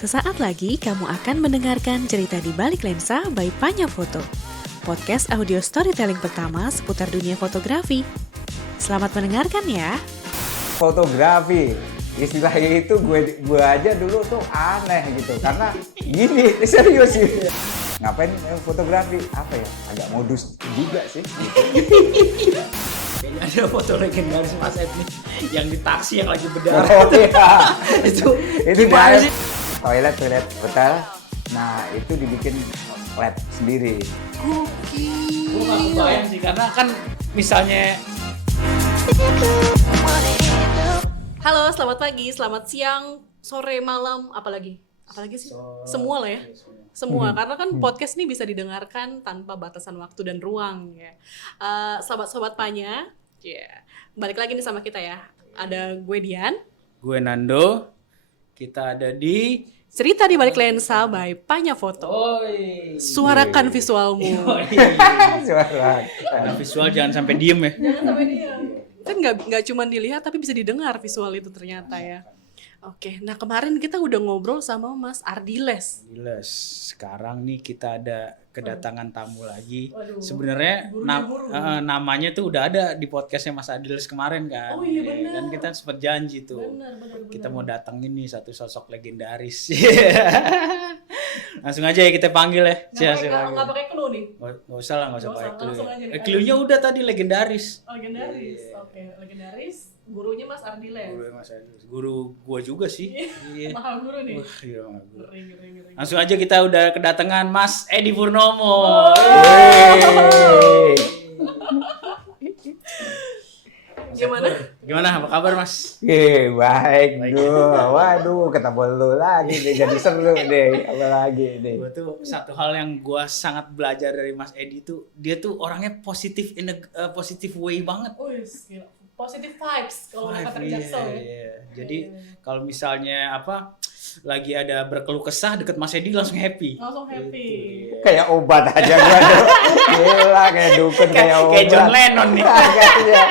Sesaat lagi kamu akan mendengarkan cerita di balik lensa by Panya Foto, podcast audio storytelling pertama seputar dunia fotografi. Selamat mendengarkan ya. Fotografi, istilahnya itu gue aja dulu tuh aneh gitu, karena gini, serius sih. Ngapain fotografi? Apa ya? Agak modus juga sih. Kayaknya ada foto legendaris Mas Ed nih yang di taksi yang lagi berdarah. Oh iya. itu gimana sih? Toilet betul. Nah itu dibikin lab sendiri. Gue gak kebayang sih karena kan misalnya Halo, selamat pagi, selamat siang, sore, malam, apalagi sih? Semua lah ya. Semua, karena kan podcast ini bisa didengarkan tanpa batasan waktu dan ruang ya. Sobat-sobat Panya, balik lagi nih sama kita ya. Ada gue Dian. gue Nando, kita ada di Cerita di balik lensa by Panya Foto. Suarakan visualmu. Suara. Karena visual jangan sampai diem ya. Jangan sampai dia. Kan nggak cuma dilihat tapi bisa didengar visual itu ternyata ya. Oke, nah kemarin kita udah ngobrol sama Mas Ardiles. Gila, sekarang nih kita ada kedatangan tamu lagi. Waduh. Sebenarnya namanya tuh udah ada di podcastnya Mas Adiles kemarin kan. Oh iya, benar. Kan kita sempat janji tuh. Benar. Kita mau datengin nih satu sosok legendaris. Langsung aja ya kita panggil ya. Nggak pakai clue nih. Nggak usah lah, nggak usah pakai clue. langsung aja nih. Clue-nya udah tadi legendaris. Legendaris. Oke, legendaris. Gurunya Mas Ardiles. Guru Mas Adiles. Guru gua juga sih. Iya. Mahal guru nih. Wah, iya, mahal guru. Ngeri. Langsung aja kita udah kedatangan Mas Edi Purnomo. Wey. Gimana? Apa kabar Mas? Baik. Waduh, ketemu lu lagi nih, jadi seru deh. Apa lagi nih? Gue tuh satu hal yang gue sangat belajar dari Mas Edi tuh, dia tuh orangnya positif in a positive way banget. Gila. Positive vibes kalau kata Iya, Jackson ya. iya. Jadi kalau misalnya lagi ada berkeluh kesah deket Mas Edi langsung happy. Langsung happy. Gitu, Kayak obat aja gua tuh. Gila, kayak dukun, kayak obat. Kayak John Lennon nih. Kayaknya.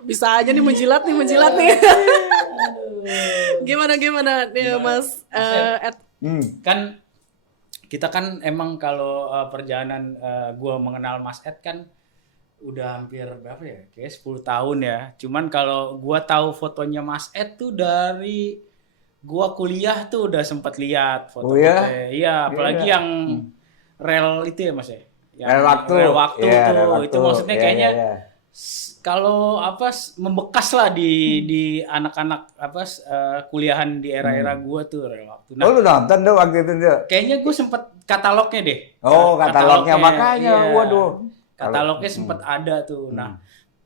Bisa aja nih menjilat nih. Gimana nih Mas Ed? Kan kita kan emang kalau perjalanan gue mengenal Mas Ed kan udah hampir berapa ya? Kayak 10 tahun ya. Cuman kalau gue tahu fotonya Mas Ed tuh dari gue kuliah tuh udah sempat lihat foto-foto. Iya, apalagi yang rel itu ya Mas ya. Yang rel waktu ya, tuh. Itu maksudnya kayaknya ya. kalau membekas lah di anak-anak kuliahan di era-era gua tuh rel waktu. Nah, Lu nonton tuh waktu itu tuh? kayaknya gue sempet katalognya deh. Oh, katalognya makanya, iya. waduh. Katalognya sempet ada tuh. Nah,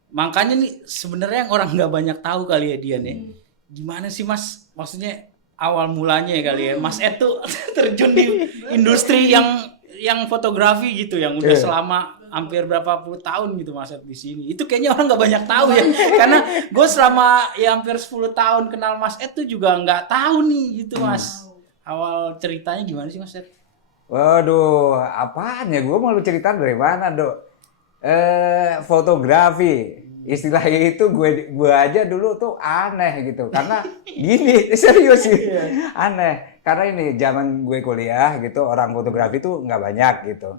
makanya nih sebenarnya yang orang nggak banyak tahu kali ya dia nih. Gimana sih Mas? Maksudnya awal mulanya ya kali ya. Mas Ed tuh terjun di industri yang fotografi gitu, yang udah selama hampir berapa puluh tahun gitu Mas Ed di sini. Itu kayaknya orang nggak banyak tahu ya. Karena gue selama ya hampir 10 tahun kenal Mas Ed tuh juga nggak tahu nih gitu Mas. Awal ceritanya gimana sih Mas Ed? Waduh, apaan ya? Gue mau lu cerita dari mana, Dok? Fotografi. Istilahnya itu gue aja dulu tuh aneh gitu. Karena gini, serius sih. Aneh. Karena ini zaman gue kuliah gitu, orang fotografi tuh nggak banyak gitu.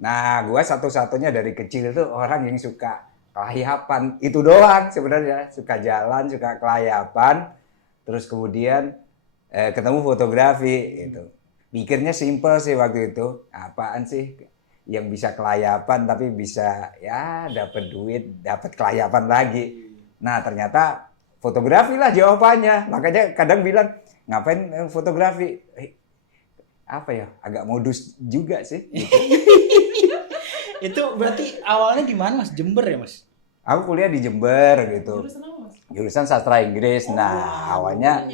Nah, gue satu-satunya dari kecil tuh orang yang suka kelayapan. Itu doang sebenarnya. Suka jalan, suka kelayapan. Terus kemudian ketemu fotografi gitu. Pikirnya simple sih waktu itu. Apaan sih yang bisa kelayapan tapi bisa ya dapat duit, dapat kelayapan lagi. Nah, ternyata fotografi lah jawabannya. Makanya kadang bilang, ngapain fotografi? Apa ya? Agak modus juga sih. Gitu. Itu berarti awalnya di mana Mas? Jember ya Mas? Aku kuliah di Jember gitu. Jurusan apa Mas? Jurusan sastra Inggris. Nah, awalnya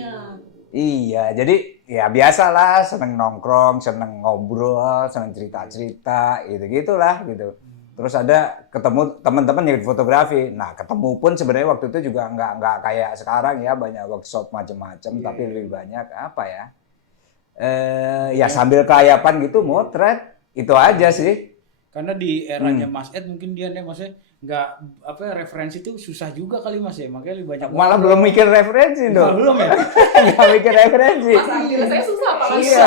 iya, jadi ya biasalah, seneng nongkrong, seneng ngobrol, seneng cerita-cerita, gitu-gitulah gitu. Terus ada ketemu teman-teman yang di fotografi. Nah, ketemu pun sebenarnya waktu itu juga nggak kayak sekarang ya, banyak workshop macam-macam, tapi lebih banyak apa ya? Ya sambil kelayapan gitu, motret, itu aja sih. Karena di eranya Mas Ed mungkin dia nih maksudnya nggak referensi itu susah juga kali Mas ya, makanya lebih banyak Malah belum mikir referensi dong. belum ya. Nggak mikir referensi. Mas akhirnya saya susah apalagi. Iya.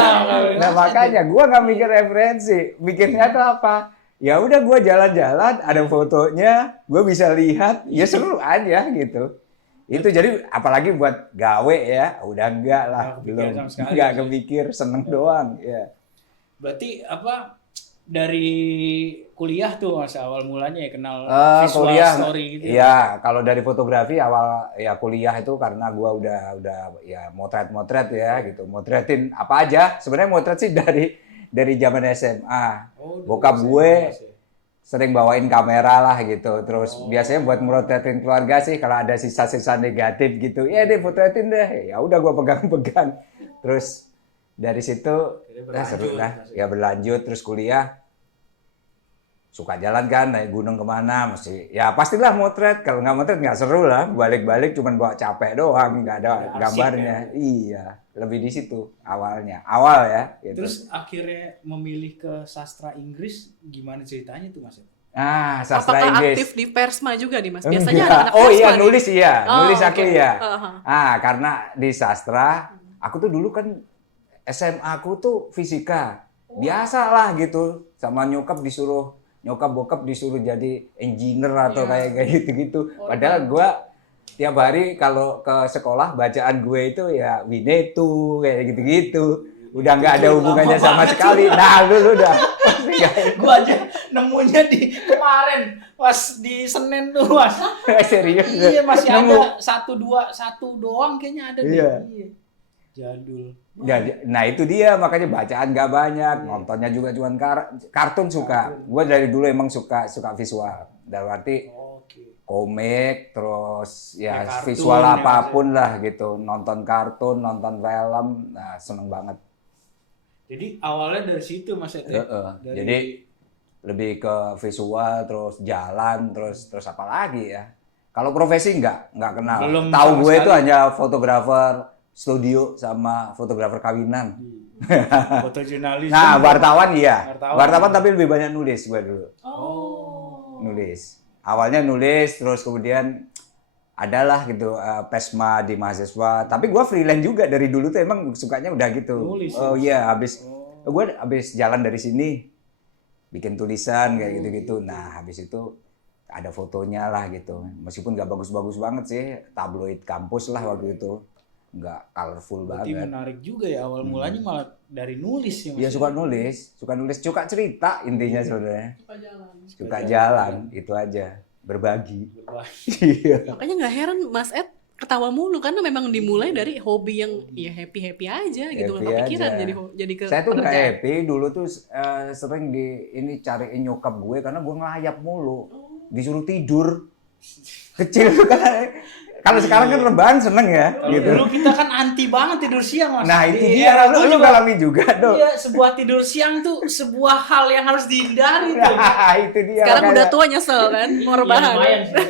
Nah makanya gue nggak mikir referensi. Mikirnya tuh apa? Ya udah gue jalan-jalan, ada fotonya, gue bisa lihat, ya seru aja gitu. Itu jadi apalagi buat gawe ya, udah enggak lah, Nggak kepikiran belum sama sekali. nggak kepikir, seneng doang. Ya. Berarti dari kuliah tuh Mas awal mulanya ya kenal Eh, visual kuliah, story gitu. iya. Kalau dari fotografi awal ya kuliah itu karena gua udah ya motret ya gitu, motretin apa aja. Sebenarnya motret sih dari zaman SMA. Oh, dulu Bokap SMA, gue Mas, ya. sering bawain kamera lah gitu. Terus biasanya buat motretin keluarga sih kalau ada sisa-sisa negatif gitu, ya deh fotoetin deh. Ya udah gua pegang-pegang. Terus dari situ seru lah, ya berlanjut terus kuliah. Suka jalan kan, naik gunung kemana, mesti ya pastilah motret. Kalau nggak motret nggak seru lah, balik-balik cuman bawa capek doang, nggak ada Asik gambarnya. ya. Iya, lebih di situ awal ya. Gitu. Terus akhirnya memilih ke sastra Inggris, gimana ceritanya tuh Mas? Ah, sastra Apakah Inggris. aktif di Persma juga nih Mas? Biasanya Enggak. anak-anak Oh Persma iya nih. nulis iya, Oh, nulis aku oke. iya. Aha. Karena di sastra, aku tuh dulu kan SMA aku tuh fisika. Biasa lah gitu, sama nyokap bokap disuruh jadi engineer atau kayak gitu-gitu. Padahal gua tiap hari kalau ke sekolah bacaan gue itu ya Winnetou kayak gitu-gitu. Udah nggak ada hubungannya lama sama banget sekali. Nah, lu udah. Gua aja nemunya di kemarin pas di Senin tuh Mas. Serius. Iya masih Nemu. ada satu doang kayaknya ada Iya. deh. Iya. Jadul. Nah itu dia makanya bacaan nggak banyak, nontonnya juga cuman kartun suka. Gue dari dulu emang suka visual. Dalam arti Oke. komik, terus ya, Ya, kartun, visual ya, apapun lah gitu. Nonton kartun, nonton film, nah seneng banget. Jadi awalnya dari situ Mas Ete. Dari Jadi lebih ke visual, terus jalan, terus apa lagi ya? Kalau profesi nggak kenal. Belum Tahu sama gue itu sekali. hanya fotografer studio sama fotografer kawinan. fotojurnalis. Nah, wartawan iya. Wartawan. Wartawan tapi lebih banyak nulis gue dulu. Oh. Nulis. Awalnya nulis, terus kemudian adalah gitu Pesma di mahasiswa. Tapi gue freelance juga dari dulu tuh emang sukanya udah gitu. Nulis, Oh iya, gue habis jalan dari sini bikin tulisan kayak gitu-gitu. Nah, habis itu ada fotonya lah gitu. Meskipun nggak bagus-bagus banget sih, tabloid kampus lah waktu itu. Nggak colorful Berarti banget. menarik juga ya awal mulanya malah dari nulis ya Mas. Iya suka nulis, suka cerita intinya sebenarnya. Suka jalan. Suka jalan, itu aja. Berbagi. Berbagi. Iya. Makanya nggak heran Mas Ed ketawa mulu karena memang dimulai dari hobi yang ya happy aja gitu, nggak Happy kepikiran aja. jadi ke Saya tuh nggak pekerjaan. happy dulu tuh sering cariin nyokap gue karena gue ngelayap mulu. Disuruh tidur. Kecil kan. Kalau sekarang kan rebahan seneng ya gitu. Dulu kita kan anti banget tidur siang Mas. Nah, itu Di dia era lu gua juga. ngalamin juga dong. Iya, sebuah tidur siang tuh sebuah hal yang harus dihindari tuh. Itu dia. Sekarang makanya. udah tua nyesel kan mau Ya, rebahan. lumayan sih.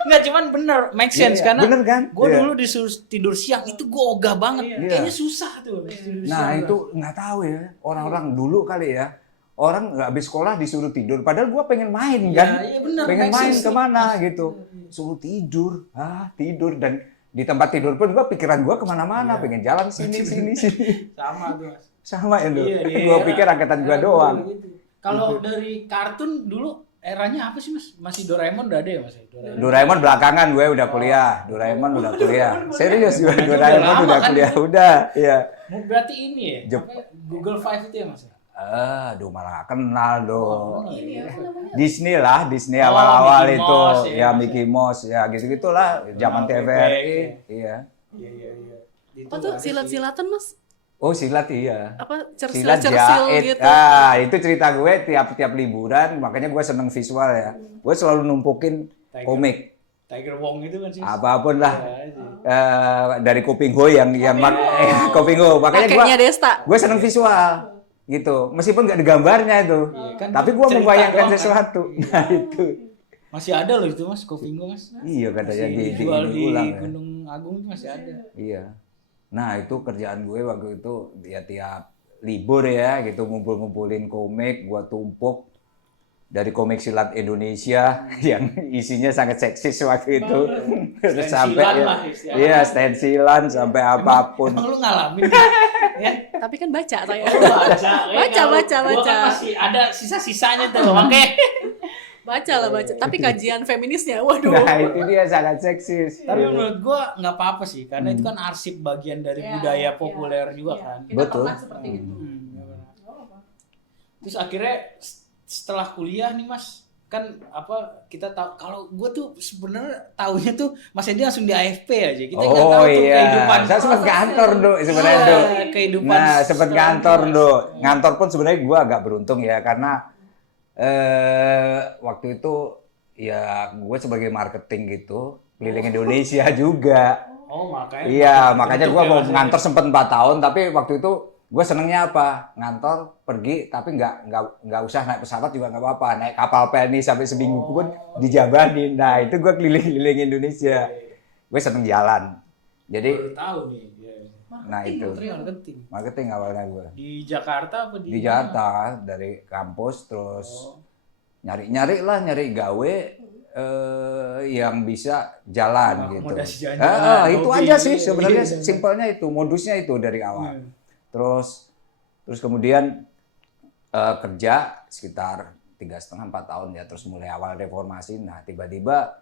Nggak cuman bener, make sense Iya, karena bener kan? gue Iya. dulu disuruh tidur siang itu gue ogah banget. Iya. Kayaknya susah tuh. tidur Nah siang. itu nggak tahu ya orang-orang dulu kali ya, orang nggak habis sekolah disuruh tidur padahal gua pengen main kan, iya bener, pengen make main sense. kemana gitu, suruh tidur, tidur dan di tempat tidur pun pikiran gua kemana-mana, pengen jalan sini sama tuh Mas. sama itu, Iya, di gua era- pikir angkatan gua era doang. dulu gitu. Kalau dari kartun dulu eranya apa sih Mas? Masih Doraemon udah ada ya Mas? Doraemon belakangan gue udah kuliah, Doraemon udah kuliah, serius gue Udah Doraemon lama udah kan? kuliah, udah, iya. Berarti ini ya? Jep. apa, Google Five itu ya Mas? Aduh malah gak kenal dong. Ini ya. Disney lah, Disney Oh, awal-awal Mickey itu, Mouse, ya ya, Mickey Mouse, ya gitu-gitulah, zaman Bebek, TVRI, ya. iya. Iya. Itu Apa tuh ada sih. silat-silatan Mas? Oh silat iya. Apa Silat cersil jahit, gitu? itu cerita gue tiap liburan, makanya gue seneng visual ya. Gue selalu numpukin komik, Tiger Wong itu kan sih. apapun lah. Ya, sih. Dari Kuping Ho yang Kuping Ho, makanya Kakeknya Desta. gue seneng visual gitu, meskipun nggak ada gambarnya itu, kan tapi gue cerita membayangkan doang kan. sesuatu. Nah itu. Masih ada loh itu Mas, Kofingo Mas. Iya katanya Masih di dijual di ulang ya. Gunung Agung itu masih ada. Iya. Nah itu kerjaan gue waktu itu ya tiap libur ya gitu ngumpul-ngumpulin komik, gua tumpuk. dari komik silat Indonesia yang isinya sangat seksis waktu itu. Terus sampai Stensilan ya, lah istilahnya. iya stensilan sampai apapun. Emang lu ngalamin ya? Tapi kan baca saya. Oh, baca. Baca. Gua kan masih ada sisa-sisanya tuh, makanya. Baca lah baca. Tapi kajian feminisnya, waduh. Nah itu dia sangat seksis. Tapi menurut gua nggak apa-apa sih, karena itu kan arsip bagian dari Iya, budaya iya, populer juga iya. kan. Kita Betul. pernah seperti itu. Terus akhirnya setelah kuliah nih Mas, kan apa kita tahu kalau gue tuh sebenarnya taunya tuh Mas Edi langsung di AFP aja. Kita nggak tahu tuh kehidupan. Saya sempat kantor dulu sebenarnya Iya, tuh. kehidupan Nah sempat setelah kantor itu, Mas. dulu. Ngantor pun sebenarnya gue agak beruntung ya karena waktu itu ya gue sebagai marketing gitu keliling Indonesia juga. Oh makanya. Iya makanya Bentuk gue ya, mau Mas Edi. ngantor sempat 4 tahun tapi waktu itu gue senengnya apa ngantor pergi tapi nggak usah naik pesawat juga nggak apa-apa naik kapal pelni sampai seminggu pun dijabanin. Nah itu gue keliling Indonesia. Gue seneng jalan. Jadi Baru tahu nih. Iya. nah itu Marketing. marketing awalnya gue Di Jakarta apa di? di Jakarta dari kampus terus nyari gawe yang bisa jalan gitu. Akomodasi jalan-jalan, Itu hobi. aja sih sebenarnya Iya. simpelnya itu modusnya itu dari awal. Hmm. Terus kemudian kerja sekitar 3,5-4 tahun ya terus mulai awal reformasi. Nah tiba-tiba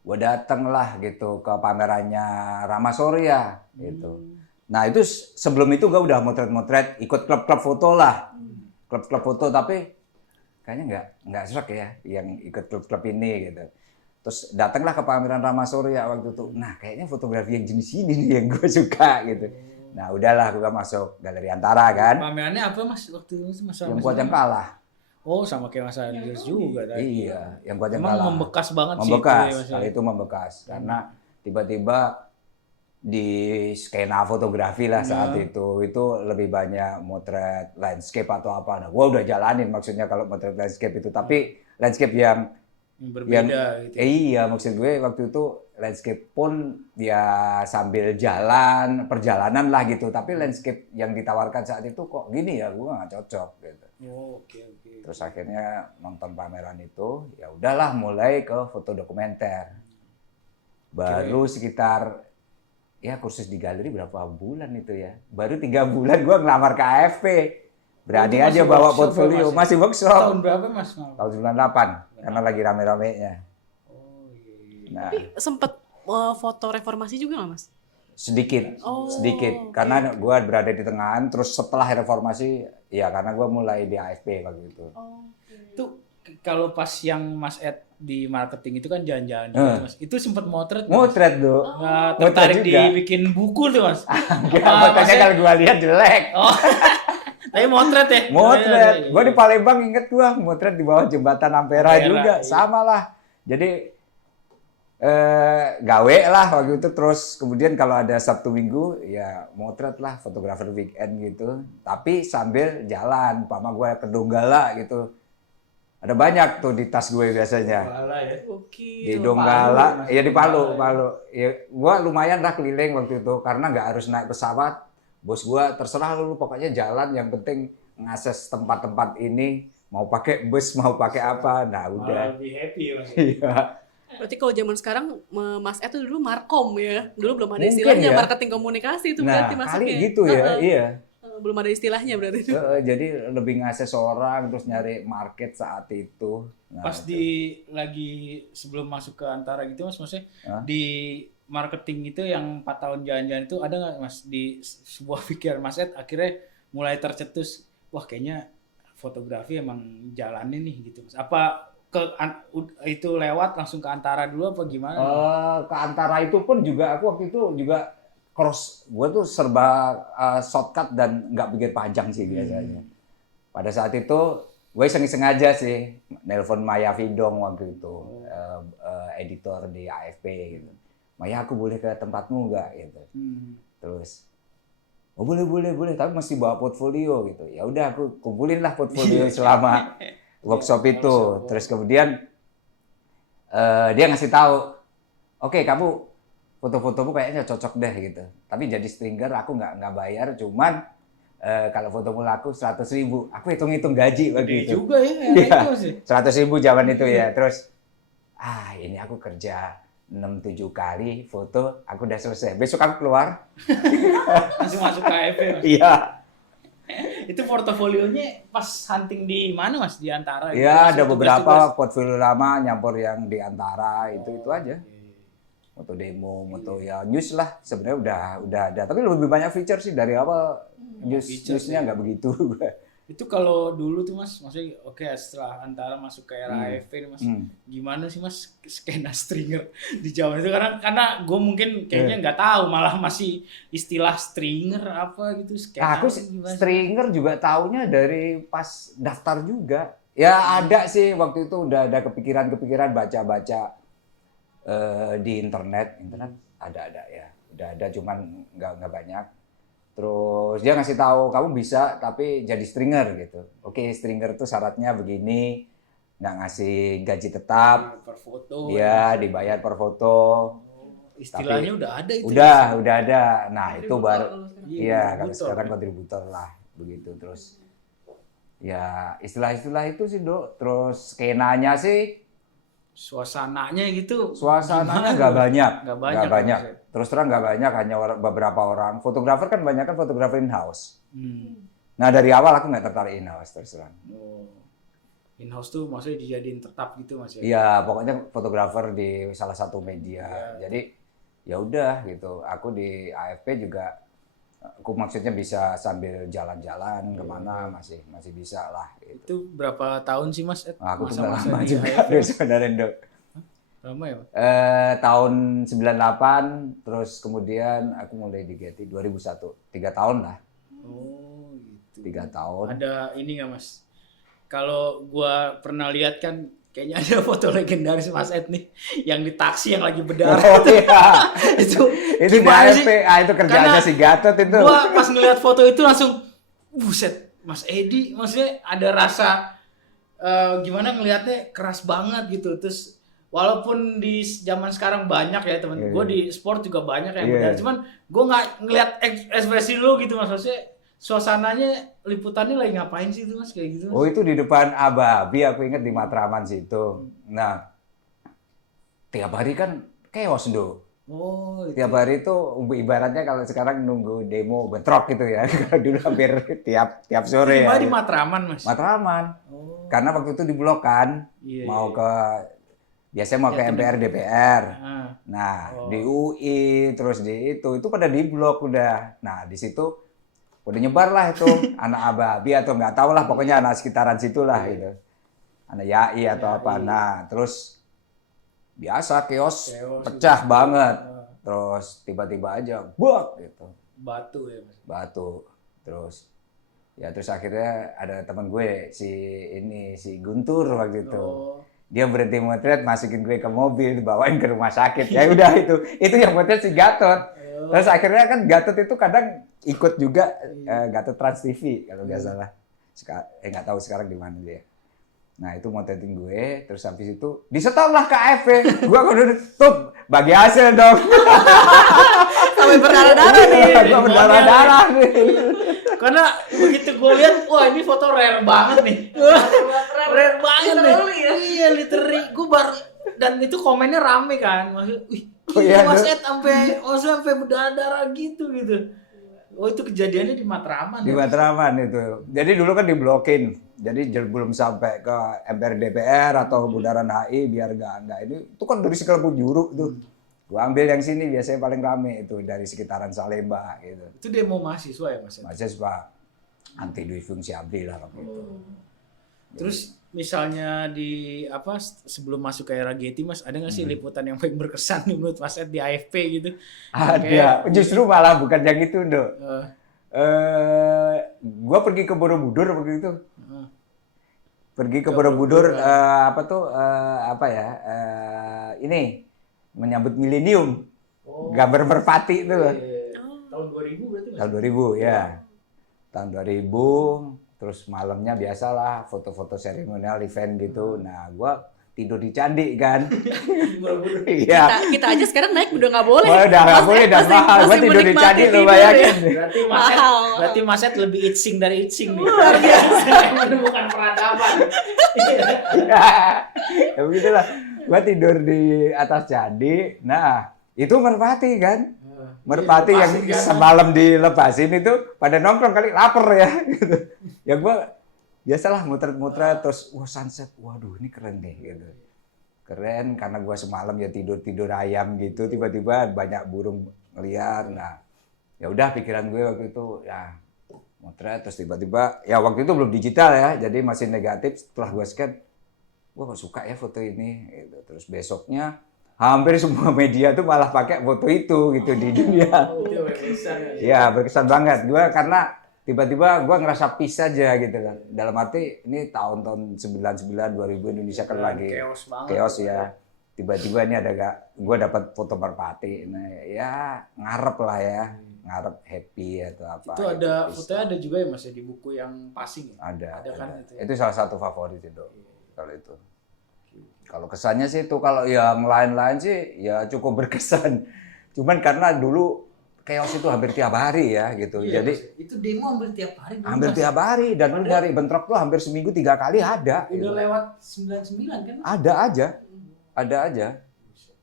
gue dateng lah gitu ke pamerannya Rama Surya gitu. Nah itu sebelum itu gue udah motret ikut klub-klub foto lah, klub-klub foto tapi kayaknya nggak serak ya yang ikut klub-klub ini gitu. Terus datanglah ke pameran Rama Surya waktu itu. Nah kayaknya fotografi yang jenis ini nih yang gue suka gitu. Nah udahlah gue masuk Galeri Antara kan. Pamerannya apa Mas waktu itu Mas? Yang kuat yang kalah. Oh sama kayak Mas Andreas juga tadi. Iya, yang kuat yang Emang kalah. membekas banget sih. Membekas, itu ya, Mas, ya. kali itu membekas. Karena tiba-tiba di skena fotografi lah saat itu lebih banyak motret landscape atau apa. Nah, gue udah jalanin maksudnya kalau motret landscape itu, tapi landscape yang Berbeda gitu. iya maksud gue waktu itu landscape pun ya sambil jalan perjalanan lah gitu. Tapi landscape yang ditawarkan saat itu kok gini ya, gue nggak cocok gitu. Oh, oke. Terus akhirnya nonton pameran itu, ya udahlah mulai ke foto dokumenter. Baru sekitar ya kursus di galeri berapa bulan itu ya? Baru 3 bulan gue ngelamar ke AFP. Berani Itu aja masih bawa workshop portfolio, ya, Mas? masih workshop. Tahun berapa Mas? Tahun 98, karena lagi rame-ramenya. Oh iya. Nah, Tapi sempet foto reformasi juga nggak Mas? sedikit, Oh, sedikit. oke. Karena gue berada di tengahan, terus setelah reformasi, ya karena gue mulai di AFP waktu itu. Itu kalau pas yang Mas Ed di marketing itu kan jalan-jalan juga tuh, Mas. Itu sempat motret. Mas. Motret tuh. Nggak Motret tertarik juga. dibikin buku tuh Mas. Enggak, Apa, makanya Mas, kalau gue lihat jelek. Oh. Tapi motret ya? Motret. Iya. Gue di Palembang inget gue motret di bawah jembatan Ampera Ampera, juga, iya. sama lah. Jadi gawe lah waktu itu terus kemudian kalau ada Sabtu Minggu ya motret lah fotografer weekend gitu. Tapi sambil jalan, pama gue ke Donggala gitu. Ada banyak tuh di tas gue biasanya. Malah ya. Oke. Di Donggala, ya di Palu. Ya, gue lumayan lah keliling waktu itu karena nggak harus naik pesawat. Bos gue terserah lu pokoknya jalan yang penting ngakses tempat-tempat ini mau pakai bus mau pakai apa. Nah Malah udah. lebih happy ya Mas. Iya. Berarti kalau zaman sekarang Mas Ed tuh dulu markom ya. Dulu belum ada Mungkin istilahnya ya. marketing komunikasi itu Nah berarti kali masuknya. gitu ya. Iya. Belum ada istilahnya berarti itu. Jadi lebih ngakses orang terus nyari market saat itu. Nah, Pas di lagi sebelum masuk ke Antara gitu Mas, maksudnya di marketing itu yang 4 tahun jalan-jalan itu ada nggak Mas di sebuah pikiran Mas Ed akhirnya mulai tercetus, wah kayaknya fotografi emang jalannya nih gitu Mas. Apa itu lewat langsung ke Antara dulu apa gimana? ke Antara itu pun juga aku waktu itu juga cross, gue tuh serba shortcut dan nggak pikir panjang sih biasanya. Pada saat itu gue iseng-iseng aja sih nelpon Maya Vidong waktu itu, editor di AFP gitu. Maya aku boleh ke tempatmu nggak gitu. Terus oh boleh tapi mesti bawa portfolio gitu. Ya udah aku kumpulin lah portfolio selama workshop itu. Terus kemudian dia ngasih tahu, oke kamu foto-fotomu kayaknya cocok deh gitu. Tapi jadi stringer aku nggak bayar, cuman kalau fotomu laku 100.000, aku hitung-hitung gaji Gede begitu. juga ya, Iya. itu sih. 100.000 zaman itu ya. Terus ini aku kerja 6-7 kali foto, aku udah selesai. Besok aku keluar. Langsung masuk ke AFP Mas. Iya. Itu portofolionya pas hunting di mana Mas? Di Antara? Iya, Gitu, ada tugas-tugas. beberapa portfolio lama nyampur yang di antara itu aja. Moto demo, moto ya news lah sebenarnya udah ada. Tapi lebih banyak feature sih dari awal. Feature Newsnya sih. nggak begitu. Itu kalau dulu tuh Mas, maksudnya oke setelah Antara masuk ke era AFP nih Mas, gimana sih Mas skena stringer di zaman itu? Karena gue mungkin kayaknya nggak tahu, malah masih istilah stringer apa gitu skena. Aku gimana sih? stringer juga taunya dari pas daftar juga. Ya ada sih waktu itu udah ada kepikiran baca-baca di internet ada ya, udah ada cuman nggak banyak. Terus dia ngasih tahu kamu bisa tapi jadi stringer gitu. Oke, stringer tuh syaratnya begini, nggak ngasih gaji tetap, Per foto. dia dibayar per foto. Istilahnya udah ada itu. Udah ada. Nah itu Kontributor baru, kalau sekarang. iya kalau kontributor. sekarang kontributor lah begitu. Terus ya istilah-istilah itu sih Dok. Terus skenanya sih Suasananya gitu. suasananya gimana nggak tuh? banyak, Nggak nggak banyak. banyak. Mas. Terus terang nggak banyak, hanya beberapa orang. Fotografer kan banyak kan fotografer in-house. Nah dari awal aku nggak tertarik in-house terus terang. Oh. In-house tuh maksudnya dijadiin tetap gitu Mas ya? Iya pokoknya fotografer di salah satu media. Jadi ya udah gitu. Aku di AFP juga, aku maksudnya bisa sambil jalan-jalan kemana masih bisa lah. Gitu. Itu berapa tahun sih Mas? Nah, aku tuh nggak Masa-masa lama di juga AFP? deh sebenarnya Dok. Lama ya Mas? Tahun 98 terus kemudian aku mulai di Getty 2001, 3 tahun lah. Oh gitu. 3 tahun. Ada ini nggak Mas? Kalau gua pernah lihat kan kayaknya ada foto legendaris Mas Ed nih yang di taksi yang lagi berdarah. Oh iya. itu Itu di gimana sih? AFP, itu kerjaannya Karena si Gatot itu. Gua pas ngeliat foto itu langsung buset, Mas Edi maksudnya ada rasa gimana ngelihatnya keras banget gitu. Terus walaupun di zaman sekarang banyak ya teman, Iya, gue iya. di sport juga banyak yang Iya. berdarah. Cuman gue nggak ngeliat ekspresi lu gitu Mas, maksudnya suasananya liputannya lagi ngapain sih itu Mas kayak gitu Mas? Oh itu di depan Ababi aku ingat di Matraman situ. Nah tiap hari kan chaos Do. Oh itu. Tiap hari itu ibaratnya kalau sekarang nunggu demo bentrok gitu ya. Kalau dulu hampir tiap sore Di ya. di Matraman Mas. Matraman. Oh Karena waktu itu di blok kan, iya. mau iya. ke biasanya mau Ya, ke temen. MPR DPR. Ah, Nah, Oh. di UI terus di itu pada di blok udah. Nah, di situ udah nyebar lah itu anak Ababi atau nggak tahu lah pokoknya anak sekitaran situ lah gitu. Anak YAI atau apa. Nah, terus biasa chaos Chaos pecah gitu. banget. Ah, Terus tiba-tiba aja buk gitu. batu ya Mas. Batu. Terus akhirnya ada teman gue si Guntur waktu itu. Oh. Dia berhenti motret, masukin gue ke mobil, dibawain ke rumah sakit. Ya udah itu yang motret si Gatot. Terus akhirnya kan Gatot itu kadang ikut juga Gatot Trans TV kalau nggak salah. Nggak tahu sekarang di mana dia. Nah itu motretin gue, terus habis itu disetor lah ke AFP. Gue kudu tuh bagi hasil dong. Sampai berdarah-darah nih. Gue berdarah-darah nih. Karena begitu gue lihat, wah ini foto rare banget nih. Rare banget nih. Literally ya? Iya, literally. Gue baru dan itu komennya rame kan. Maksudnya, wih, Oh iya, Mas Dok. Ed sampai berdarah gitu. Oh itu kejadiannya di Matraman. Di ya? Matraman itu. Jadi dulu kan diblokin. Jadi belum sampai ke MPR DPR atau Bundaran HI biar nggak ini. Itu kan dari segala penjuru tuh. Gua ambil yang sini biasanya paling rame itu dari sekitaran Salemba gitu. Itu demo mahasiswa ya Mas Ed? Mahasiswa anti duit fungsi ABRI lah waktu itu. Terus misalnya di apa sebelum masuk ke era Getty Mas, ada nggak sih liputan yang paling berkesan nih menurut Mas Ed di AFP gitu? Ada. Justru malah bukan yang itu, Dok. Eh, Gua pergi ke Borobudur waktu itu. eh, Pergi ke Borobudur apa tuh apa ya? Ini menyambut milenium. Gambar merpati itu. tahun 2000 berarti Mas? Tahun 2000 ya. Tahun 2000 terus malamnya biasalah foto-foto seremonial event gitu. Nah, gua tidur di candi kan. Borobudur. Iya. Kita aja sekarang naik udah nggak boleh. Oh, udah nggak boleh dan mahal. Gue tidur di candi lo bayangin. Berarti Maset lebih itsing dari itsing nih. Luar biasa. Menemukan peradaban. Ya begitulah. Gue tidur di atas candi. Nah, itu merpati kan. Merpati yang semalam dilepasin itu pada nongkrong kali lapar ya gitu. Ya gue biasalah muter-muter terus wah sunset. Waduh, ini keren nih gitu. Keren karena gue semalam ya tidur ayam gitu, tiba-tiba banyak burung liar. Nah, ya udah pikiran gue waktu itu ya motret terus tiba-tiba ya waktu itu belum digital ya, jadi masih negatif. Setelah gue scan, gue kok suka ya foto ini gitu. Terus besoknya hampir semua media tuh malah pakai foto itu gitu di dunia. Ya berkesan banget gue karena tiba-tiba gue ngerasa peace aja gitu kan. Dalam arti ini tahun-tahun 99 2000 Indonesia kan lagi chaos ya. Tiba-tiba ini gue dapat foto merpati. Nah ya ngarep lah ya. Ngarep happy atau apa. Itu ada fotonya ada juga ya Mas ya di buku yang passing ya? Ada kan ada. itu. Ya? Itu salah satu favorit itu. Kalau itu. Kalau kesannya sih itu kalau yang lain-lain sih ya cukup berkesan. Cuman karena dulu chaos itu hampir tiap hari ya gitu. Iya, jadi Mas. Itu demo hampir tiap hari. Hampir tiap hari dan lu dari bentrok tuh hampir seminggu 3 kali ada. Udah gitu. lewat 99 kan? Ada aja.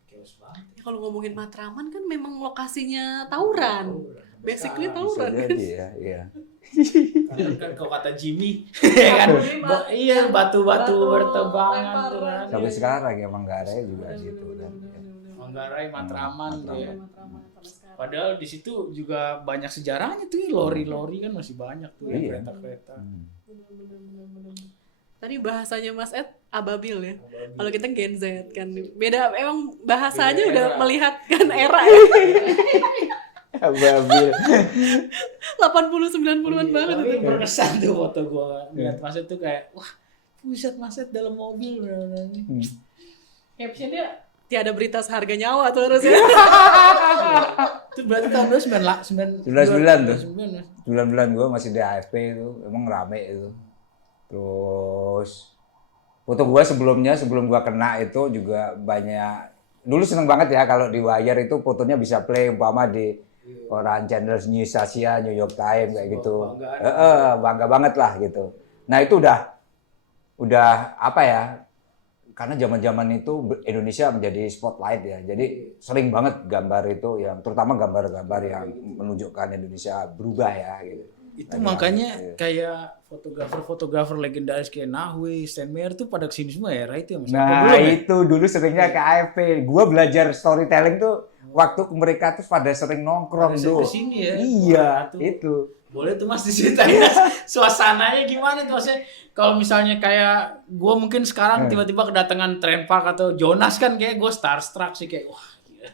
Chaos banget. Ya, kalau ngomongin Matraman kan memang lokasinya tawuran. Basically tawuran Bisa kan. jadi ya, iya. Kan kalau kata Jimmy, ya kan? Iya batu-batu bertebangan tuh kan. Sampai sekarang ya Manggarai juga gitu kan. Manggarai, Matraman tuh ya. Matraman sampai sekarang. Padahal di situ juga banyak sejarahnya tuh, lori-lori kan masih banyak tuh ya, Iya. kereta-kereta. Bener. Tadi bahasanya Mas Ed ababil ya. Kalau kita Gen Z kan beda, emang bahasanya Beda udah era. melihatkan era ya. Babil. 80-90-an banget Tapi itu. berkesan tuh foto gua lihat Mas Ed tuh kayak wah, buset Mas Ed dalam mobil bener-bener. Captionnya tiada berita seharga nyawa tuh harusnya. Itu berarti tahun 99 99 tuh. 99, Mas. 9 bulan gue masih di AFP itu, emang rame itu. Terus foto gue sebelum gue kena itu juga banyak. Dulu seneng banget ya kalau di Wire itu fotonya bisa play umpama di koran channel News Asia, New York Times kayak gitu. Bangga banget lah gitu. Nah itu udah apa ya? Karena zaman-zaman itu Indonesia menjadi spotlight ya. Jadi sering banget gambar itu yang terutama gambar-gambar yang menunjukkan Indonesia berubah ya gitu. Itu makanya kayak fotografer legendaris kayak Nahwe, Stan Meyer tuh pada kesini semua ya, right ya Mas? Nah Belum, ya? itu dulu seringnya ke AFP. Gua belajar storytelling tuh waktu mereka tuh pada sering nongkrong Pada sering tuh. kesini ya. Iya Wah, itu. itu. Boleh tuh Mas diceritain suasananya gimana tuh maksudnya? Kalau misalnya kayak gue mungkin sekarang tiba-tiba kedatangan Trempak atau Jonas kan kayak gue starstruck sih kayak wah gila.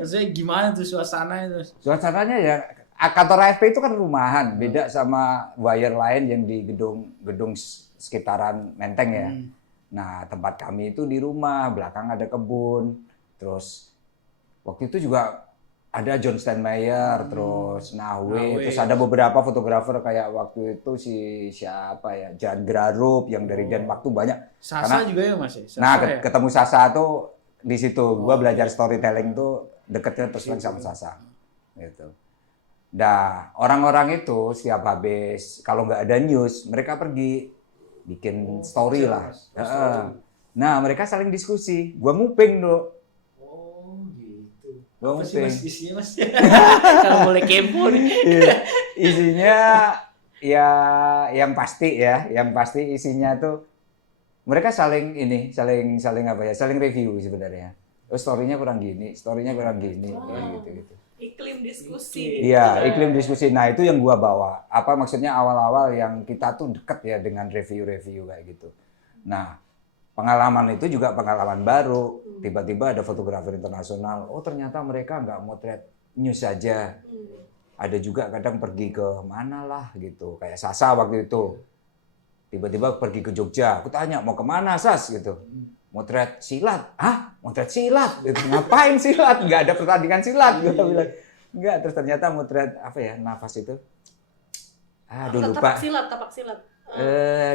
Maksudnya gimana tuh suasananya tuh? Suasananya ya kantor AFP itu kan rumahan, beda sama Wire lain yang di gedung sekitaran Menteng ya. Nah tempat kami itu di rumah, belakang ada kebun, terus waktu itu juga ada John Steinmeier, terus Nahwe, terus ada beberapa fotografer kayak waktu itu si siapa ya, Jan Grarup yang dari Denmark tuh banyak. Sasa juga ya Mas ya? Sasa Nah ya? ketemu Sasa tuh di situ, gua belajar storytelling tuh deketnya terus terang sama Sasa, gitu. Nah orang-orang itu setiap habis kalau nggak ada news mereka pergi bikin story lah. Nah mereka saling diskusi, gua nguping dulu. Apa sih Mas isinya Mas? Kalau boleh kepo nih. Isinya ya yang pasti isinya tuh mereka saling apa ya, saling review sebenarnya. Oh story-nya kurang gini, gitu. Iklim diskusi. Iya, iklim diskusi. Nah, itu yang gua bawa. Apa maksudnya awal-awal yang kita tuh deket ya dengan review-review kayak gitu. Nah, pengalaman itu juga pengalaman baru. Tiba-tiba ada fotografer internasional. Oh, ternyata mereka nggak motret news saja. Ada juga kadang pergi ke mana lah gitu. Kayak Sasa waktu itu. Tiba-tiba pergi ke Jogja. Aku tanya, mau kemana Sas? Gitu. Motret silat. Hah? Motret silat? Gitu. Ngapain silat? Nggak ada pertandingan silat. Gue bilang. Nggak. Terus ternyata motret apa ya? Nafas itu. Aduh lupa. Tapak silat.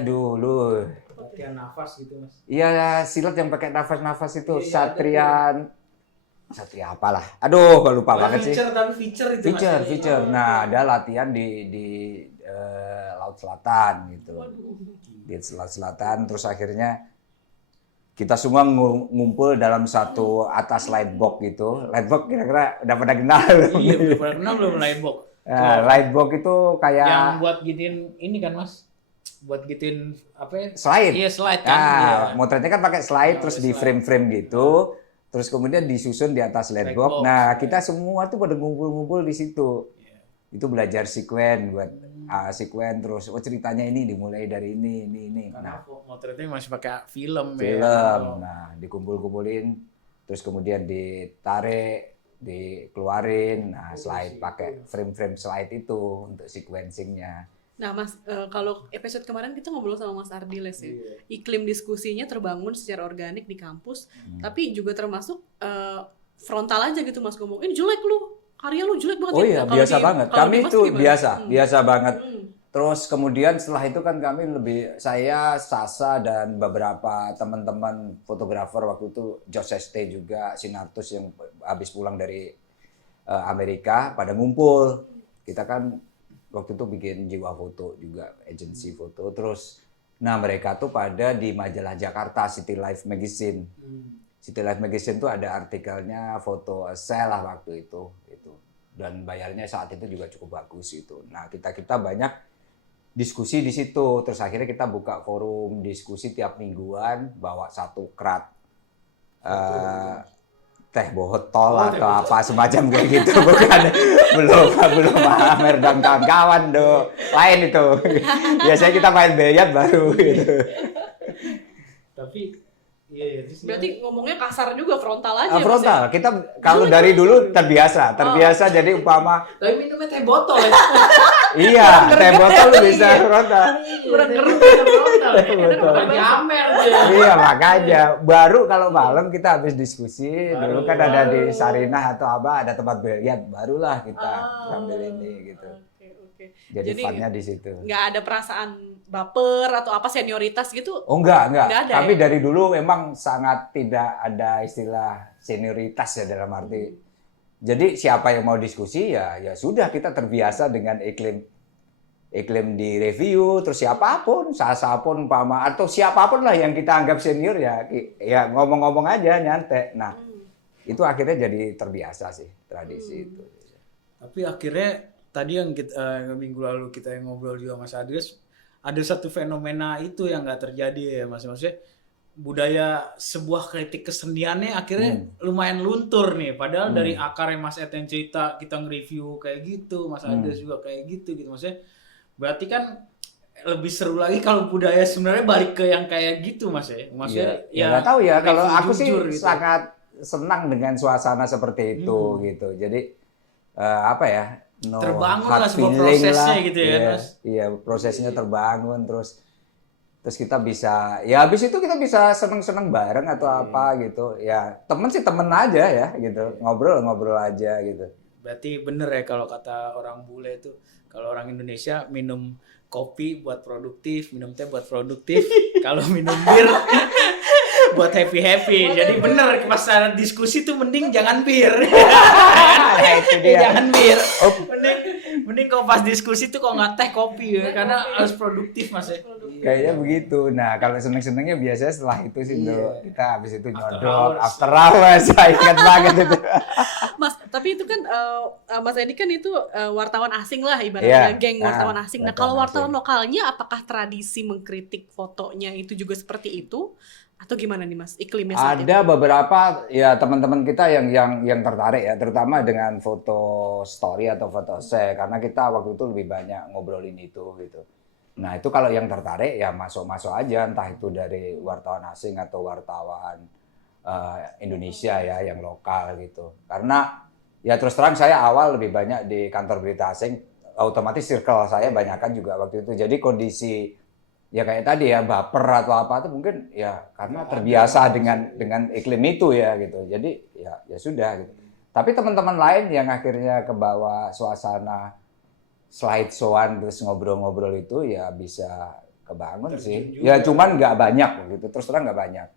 Dulu. Latihan nafas gitu mas. Iya, silat yang pakai nafas-nafas itu, Iya, Satria apalah. Aduh, gua lupa banget sih. Tapi feature itu mas. Feature. Nah, ada latihan di Laut Selatan gitu. Di Laut Selatan, terus akhirnya kita semua ngumpul dalam satu atas lightbox gitu. Lightbox kira-kira udah pernah kenal belum? Iya, belum pernah kenal belum lightbox. Nah, lightbox itu kayak Yang buat gituin ini kan mas, buat gituin apa ya? slide. Iya slide kan. Nah, Iya. motretnya kan pakai slide Nah, terus pakai di slide. frame-frame gitu. Terus kemudian disusun di atas lightbox. Lightbox, Nah, iya. kita semua tuh pada ngumpul-ngumpul di situ. Iya. Itu belajar sekuen buat sekuen terus ceritanya ini dimulai dari ini. Karena Nah, motretnya masih pakai film. film. Nah, dikumpul-kumpulin terus kemudian ditarik, dikeluarin. Nah, slide pakai frame-frame slide itu untuk sequencingnya. Nah, Mas, kalau episode kemarin kita ngobrol sama Mas Ardiles ya. Iya. Iklim diskusinya terbangun secara organik di kampus, tapi juga termasuk frontal aja gitu Mas ngomong, ini jelek lu, karya lu jelek banget. Oh ya." iya, Kalau biasa banget. kalau Kami di Mas itu gimana? biasa banget. Hmm. Terus kemudian setelah itu kan kami saya, Sasa, dan beberapa teman-teman fotografer waktu itu, Josh Este juga, Sinartus yang habis pulang dari Amerika, pada ngumpul. Kita kan waktu itu bikin Jiwa Foto juga, agensi foto. Terus, nah mereka tuh pada di majalah Jakarta, City Life Magazine. City Life Magazine tuh ada artikelnya foto essay lah waktu itu. Dan bayarnya saat itu juga cukup bagus itu. Nah kita banyak diskusi di situ. Terus akhirnya kita buka forum diskusi tiap mingguan, bawa satu krat teh botol atau apa semacam kayak gitu. Bukan belum Amer dan kawan-kawan do. Lain itu. Biasanya kita main biliar baru gitu. Tapi iya, Berarti ngomongnya kasar juga, frontal aja. Mas, Frontal. ya? Kita kalau dari dulu terbiasa jadi umpama tapi minumnya teh botol ya. iya, teh botol lu bisa frontal. Kurang keren. Botol. Betul. Lagi Amer dia. Iya, makanya baru kalau malam kita habis diskusi, dulu kan ada di Sarinah atau apa, ada tempat biliar, barulah kita ambil ini gitu. Oke. Jadi funnya di situ. Nggak ada perasaan baper atau apa senioritas gitu? Oh enggak. Nggak ada, Kami ya? dari dulu memang sangat tidak ada istilah senioritas ya dalam arti. Jadi siapa yang mau diskusi ya sudah, kita terbiasa dengan iklim di review, terus siapapun, Sasa pun umpama atau siapapun lah yang kita anggap senior ya ngomong-ngomong aja nyantai. Nah, itu akhirnya jadi terbiasa sih tradisi itu. Tapi akhirnya tadi yang kita minggu lalu kita yang ngobrol juga Mas Adrius, ada satu fenomena itu yang nggak terjadi ya Mas. Maksudnya budaya sebuah kritik keseniannya akhirnya lumayan luntur nih. Padahal dari akarnya Mas Ed yang cerita, kita nge-review kayak gitu, Mas Adrius juga kayak gitu. Maksudnya berarti kan lebih seru lagi kalau budaya sebenarnya balik ke yang kayak gitu Mas ya. Maksudnya nggak tahu ya, kalau review aku sih jujur gitu. sangat senang dengan suasana seperti itu gitu. Jadi apa ya? Terbangun hard lah sebuah feeling prosesnya lah. gitu ya, Iya, Mas. Iya, prosesnya terbangun terus kita bisa habis itu kita bisa seneng-seneng bareng atau apa gitu. Ya, temen sih temen aja ya gitu. Ngobrol aja gitu. Berarti bener ya kalau kata orang bule itu, kalau orang Indonesia minum kopi buat produktif, minum teh buat produktif, kalau minum bir buat happy. Jadi bener pas ada diskusi tuh mending jangan bir. Nah, itu dia. Jangan bir. Mending kalau pas diskusi tuh kalau nggak teh kopi ya, karena harus produktif Mas ya. Kayaknya begitu. Nah, kalau seneng-senengnya biasanya setelah itu sih, kita habis itu nyodok, hours. after hours, saya ingat banget itu. Mas, tapi itu kan Mas Edi kan itu wartawan asing lah ibaratnya, Iya. geng wartawan asing. Nah, wartawan kalau wartawan asing. lokalnya apakah tradisi mengkritik fotonya itu juga seperti itu? Atau gimana nih Mas iklimnya saat itu? Ada beberapa ya teman-teman kita yang tertarik ya, terutama dengan foto story atau foto essay, karena kita waktu itu lebih banyak ngobrolin itu gitu. Nah, itu kalau yang tertarik ya masuk-masuk aja, entah itu dari wartawan asing atau wartawan Indonesia ya yang lokal gitu. Karena ya terus terang saya awal lebih banyak di kantor berita asing, otomatis circle saya banyakkan juga waktu itu. Jadi kondisi ya kayak tadi ya baper atau apa itu mungkin ya karena terbiasa dengan iklim itu ya gitu. Jadi ya sudah gitu. Tapi teman-teman lain yang akhirnya kebawa suasana slideshow-an terus ngobrol-ngobrol itu ya bisa kebangun Terjun sih. juga. Ya cuman nggak banyak gitu, terus terang nggak banyak.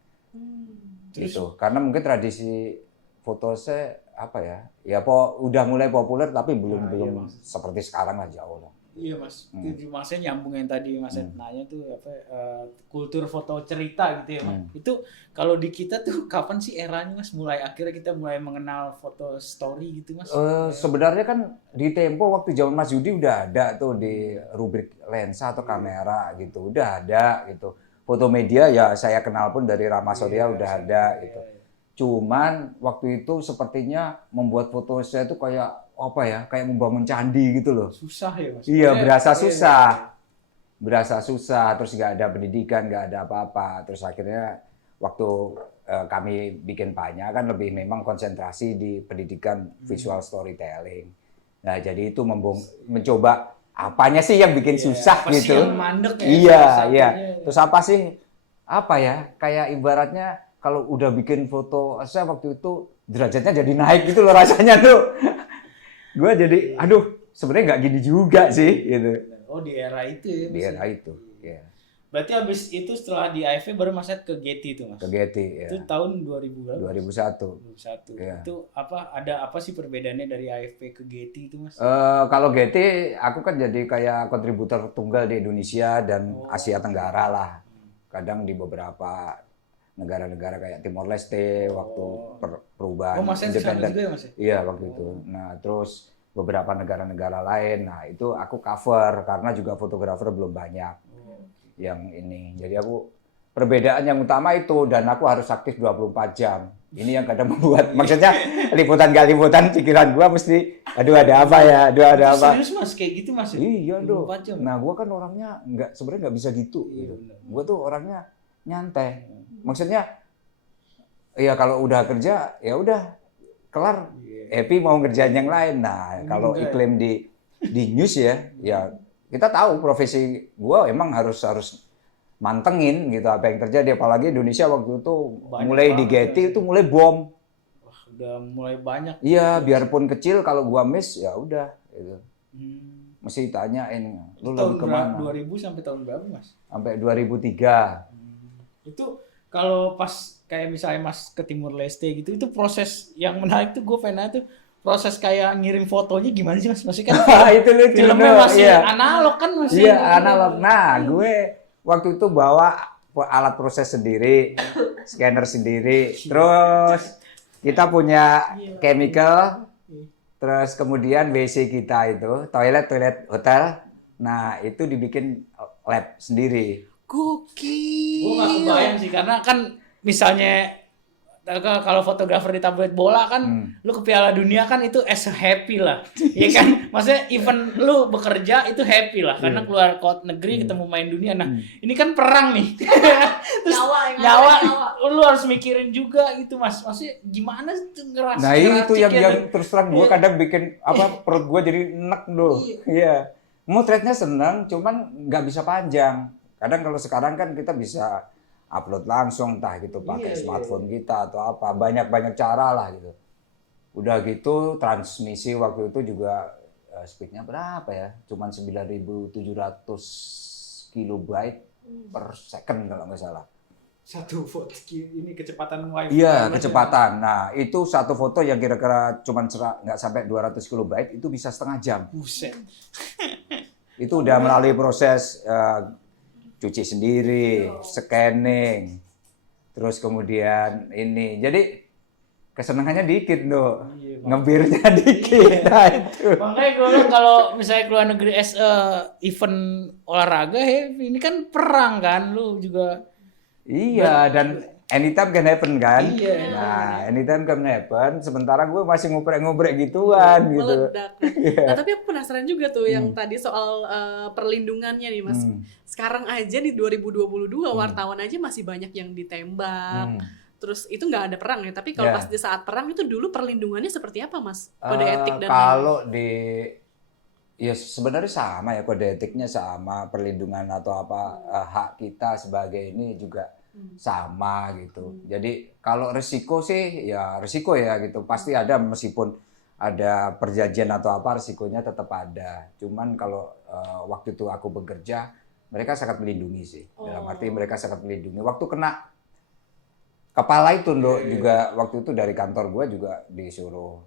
Terus- Gitu. Karena mungkin tradisi foto saya apa ya? Ya udah mulai populer tapi belum Nah, belum iya, Mas. seperti sekarang lah, jauh lah. Iya Mas, itu maksudnya nyambung yang tadi Mas Ed nanya tuh apa kultur foto cerita gitu ya Mas. Itu kalau di kita tuh kapan sih eranya Mas akhirnya kita mulai mengenal foto story gitu Mas? Sebenarnya kan di Tempo waktu zaman Mas Yudi udah ada tuh di rubrik lensa atau kamera gitu, udah ada gitu. Foto media ya saya kenal pun dari Rama Surya udah ada gitu. Cuman waktu itu sepertinya membuat foto saya tuh kayak apa ya, kayak membangun candi gitu loh. Susah ya Mas? Iya, Maksudnya- berasa iya, susah. Berasa susah, terus nggak ada pendidikan, nggak ada apa-apa. Terus akhirnya waktu kami bikin Panya kan lebih memang konsentrasi di pendidikan visual storytelling. Nah, jadi itu mencoba apanya sih yang bikin susah apa sih gitu. yang mandek ya, Iya, salah iya. satunya. Terus apa sih? Apa ya? Kayak ibaratnya kalau udah bikin foto, saya waktu itu derajatnya jadi naik gitu loh rasanya tuh. Gue jadi, aduh, sebenarnya nggak gini juga sih, gitu. Oh di era itu ya Mas? Di era itu, ya. Berarti habis itu setelah di AFV baru Mas Ed ke Getty itu Mas? Ke Getty, ya. Itu tahun 2000 berapa? 2001. 2001. Iya. Itu ada apa sih perbedaannya dari AFV ke Getty itu Mas? Kalau Getty, aku kan jadi kayak kontributor tunggal di Indonesia dan Asia Tenggara lah. Kadang di beberapa negara-negara kayak Timor Leste waktu perubahan Oh Mas Ed kesana independen. juga ya Mas? Ya? Iya waktu itu. Nah terus beberapa negara-negara lain, nah itu aku cover karena juga fotografer belum banyak yang ini. Jadi aku perbedaan yang utama itu dan aku harus aktif 24 jam. Ini yang kadang membuat maksudnya liputan gak liputan pikiran gua mesti aduh ada apa ya, aduh ada Itu apa. serius Mas kayak gitu Mas? Iya dong. 24 jam? Nah, gua kan orangnya sebenarnya nggak bisa gitu. Iya, gitu. benar. Gua tuh orangnya nyantai. Maksudnya, ya kalau udah kerja ya udah kelar. Happy mau ngerjain yang lain. Nah, kalau enggak ya? iklim di news ya kita tahu profesi gua emang harus mantengin gitu apa yang terjadi. Apalagi Indonesia waktu itu Banyak mulai di banget Getty ya. itu mulai bom. Wah, udah mulai banyak. Iya, biarpun kecil kalau gua miss ya udah. Gitu. Hmm. Mesti tanyain, lu Tahun lagi kemana? 2000 sampai tahun berapa Mas? Sampai 2003. Itu kalau pas kayak misalnya Mas ke Timur Leste gitu, itu proses yang menarik tuh gue pengen nanya tuh proses kayak ngirim fotonya gimana sih Mas? Maksudnya kan Itu lucu. filmnya no, masih iya. analog kan masih. Iya, analog. Nah, gue waktu itu bawa alat proses sendiri, scanner sendiri. Terus kita punya chemical, terus kemudian WC kita itu, toilet hotel. Nah, itu dibikin lab sendiri. Gokil. Gue gak kebayang sih karena kan misalnya kalau fotografer di tabloid bola kan lu ke Piala Dunia kan itu as a happy lah. Iya kan? Maksudnya even lu bekerja itu happy lah karena keluar kota negeri ketemu main dunia. Nah, ini kan perang nih. Terus Nyawa. lu harus mikirin juga gitu Mas. Maksudnya gimana tuh ngerasa Nah, itu yang ngeraciknya tuh? terus terang gue kadang bikin perut gue jadi enek loh. Iya. Motretnya seneng, cuman nggak bisa panjang. Kadang kalau sekarang kan kita bisa upload langsung, entah gitu pakai smartphone kita atau apa, banyak cara lah gitu. Udah gitu transmisi waktu itu juga speednya berapa ya? Cuman 9.700 kilobyte per second kalau nggak salah. Satu foto ini kecepatan wifi. Iya, kecepatan. Nah, itu satu foto yang kira-kira cuman nggak sampai 200 kilobyte itu bisa setengah jam. Buset. Itu udah melalui proses cuci sendiri, scanning, terus kemudian ini. Jadi kesenangannya dikit loh, ngebirnya dikit. Nah, itu. Makanya gue bilang kalau misalnya keluar negeri event olahraga ini kan perang kan lu juga. Iya, dan anytime can happen kan. Iya. Nah, anytime can happen. Sementara gue masih ngoprek-ngoprek gituan gitu. Meledak. Nah, tapi aku penasaran juga tuh yang tadi soal perlindungannya nih Mas. Sekarang aja di 2022 wartawan aja masih banyak yang ditembak. Terus itu nggak ada perang ya, tapi kalau pas di saat perang itu dulu perlindungannya seperti apa Mas? Kode etik dan kalau ya sebenarnya sama ya, kode etiknya sama, perlindungan atau apa hak kita sebagai ini juga sama gitu. Jadi kalau risiko sih ya risiko ya gitu, pasti ada meskipun ada perjanjian atau apa risikonya tetap ada. Cuman kalau waktu itu aku bekerja mereka sangat melindungi sih. Dalam Oh. arti mereka sangat melindungi. Waktu kena kepala itu juga waktu itu dari kantor gue juga disuruh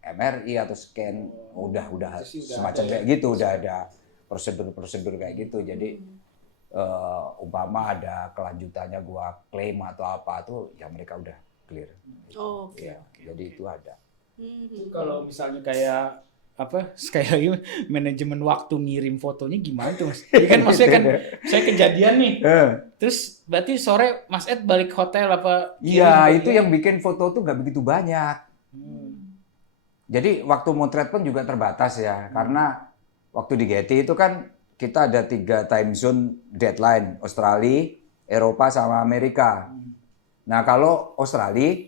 MRI atau scan, udah Itu sih udah semacam ada kayak ya. gitu, udah ada prosedur kayak gitu. Jadi umpama ada kelanjutannya gue klaim atau apa tuh ya mereka udah clear. Oh, oke. Ya, jadi itu ada. Kalau misalnya kayak apa sekali lagi manajemen waktu ngirim fotonya gimana tuh Mas? Jadi kan maksudnya kan saya kejadian nih. Terus berarti sore Mas Ed balik hotel apa? Iya, kirim itu fotonya? yang bikin foto tuh nggak begitu banyak. Jadi waktu motret pun juga terbatas ya, karena waktu di Getty itu kan kita ada 3 time zone deadline, Australia, Eropa sama Amerika. Nah kalau Australia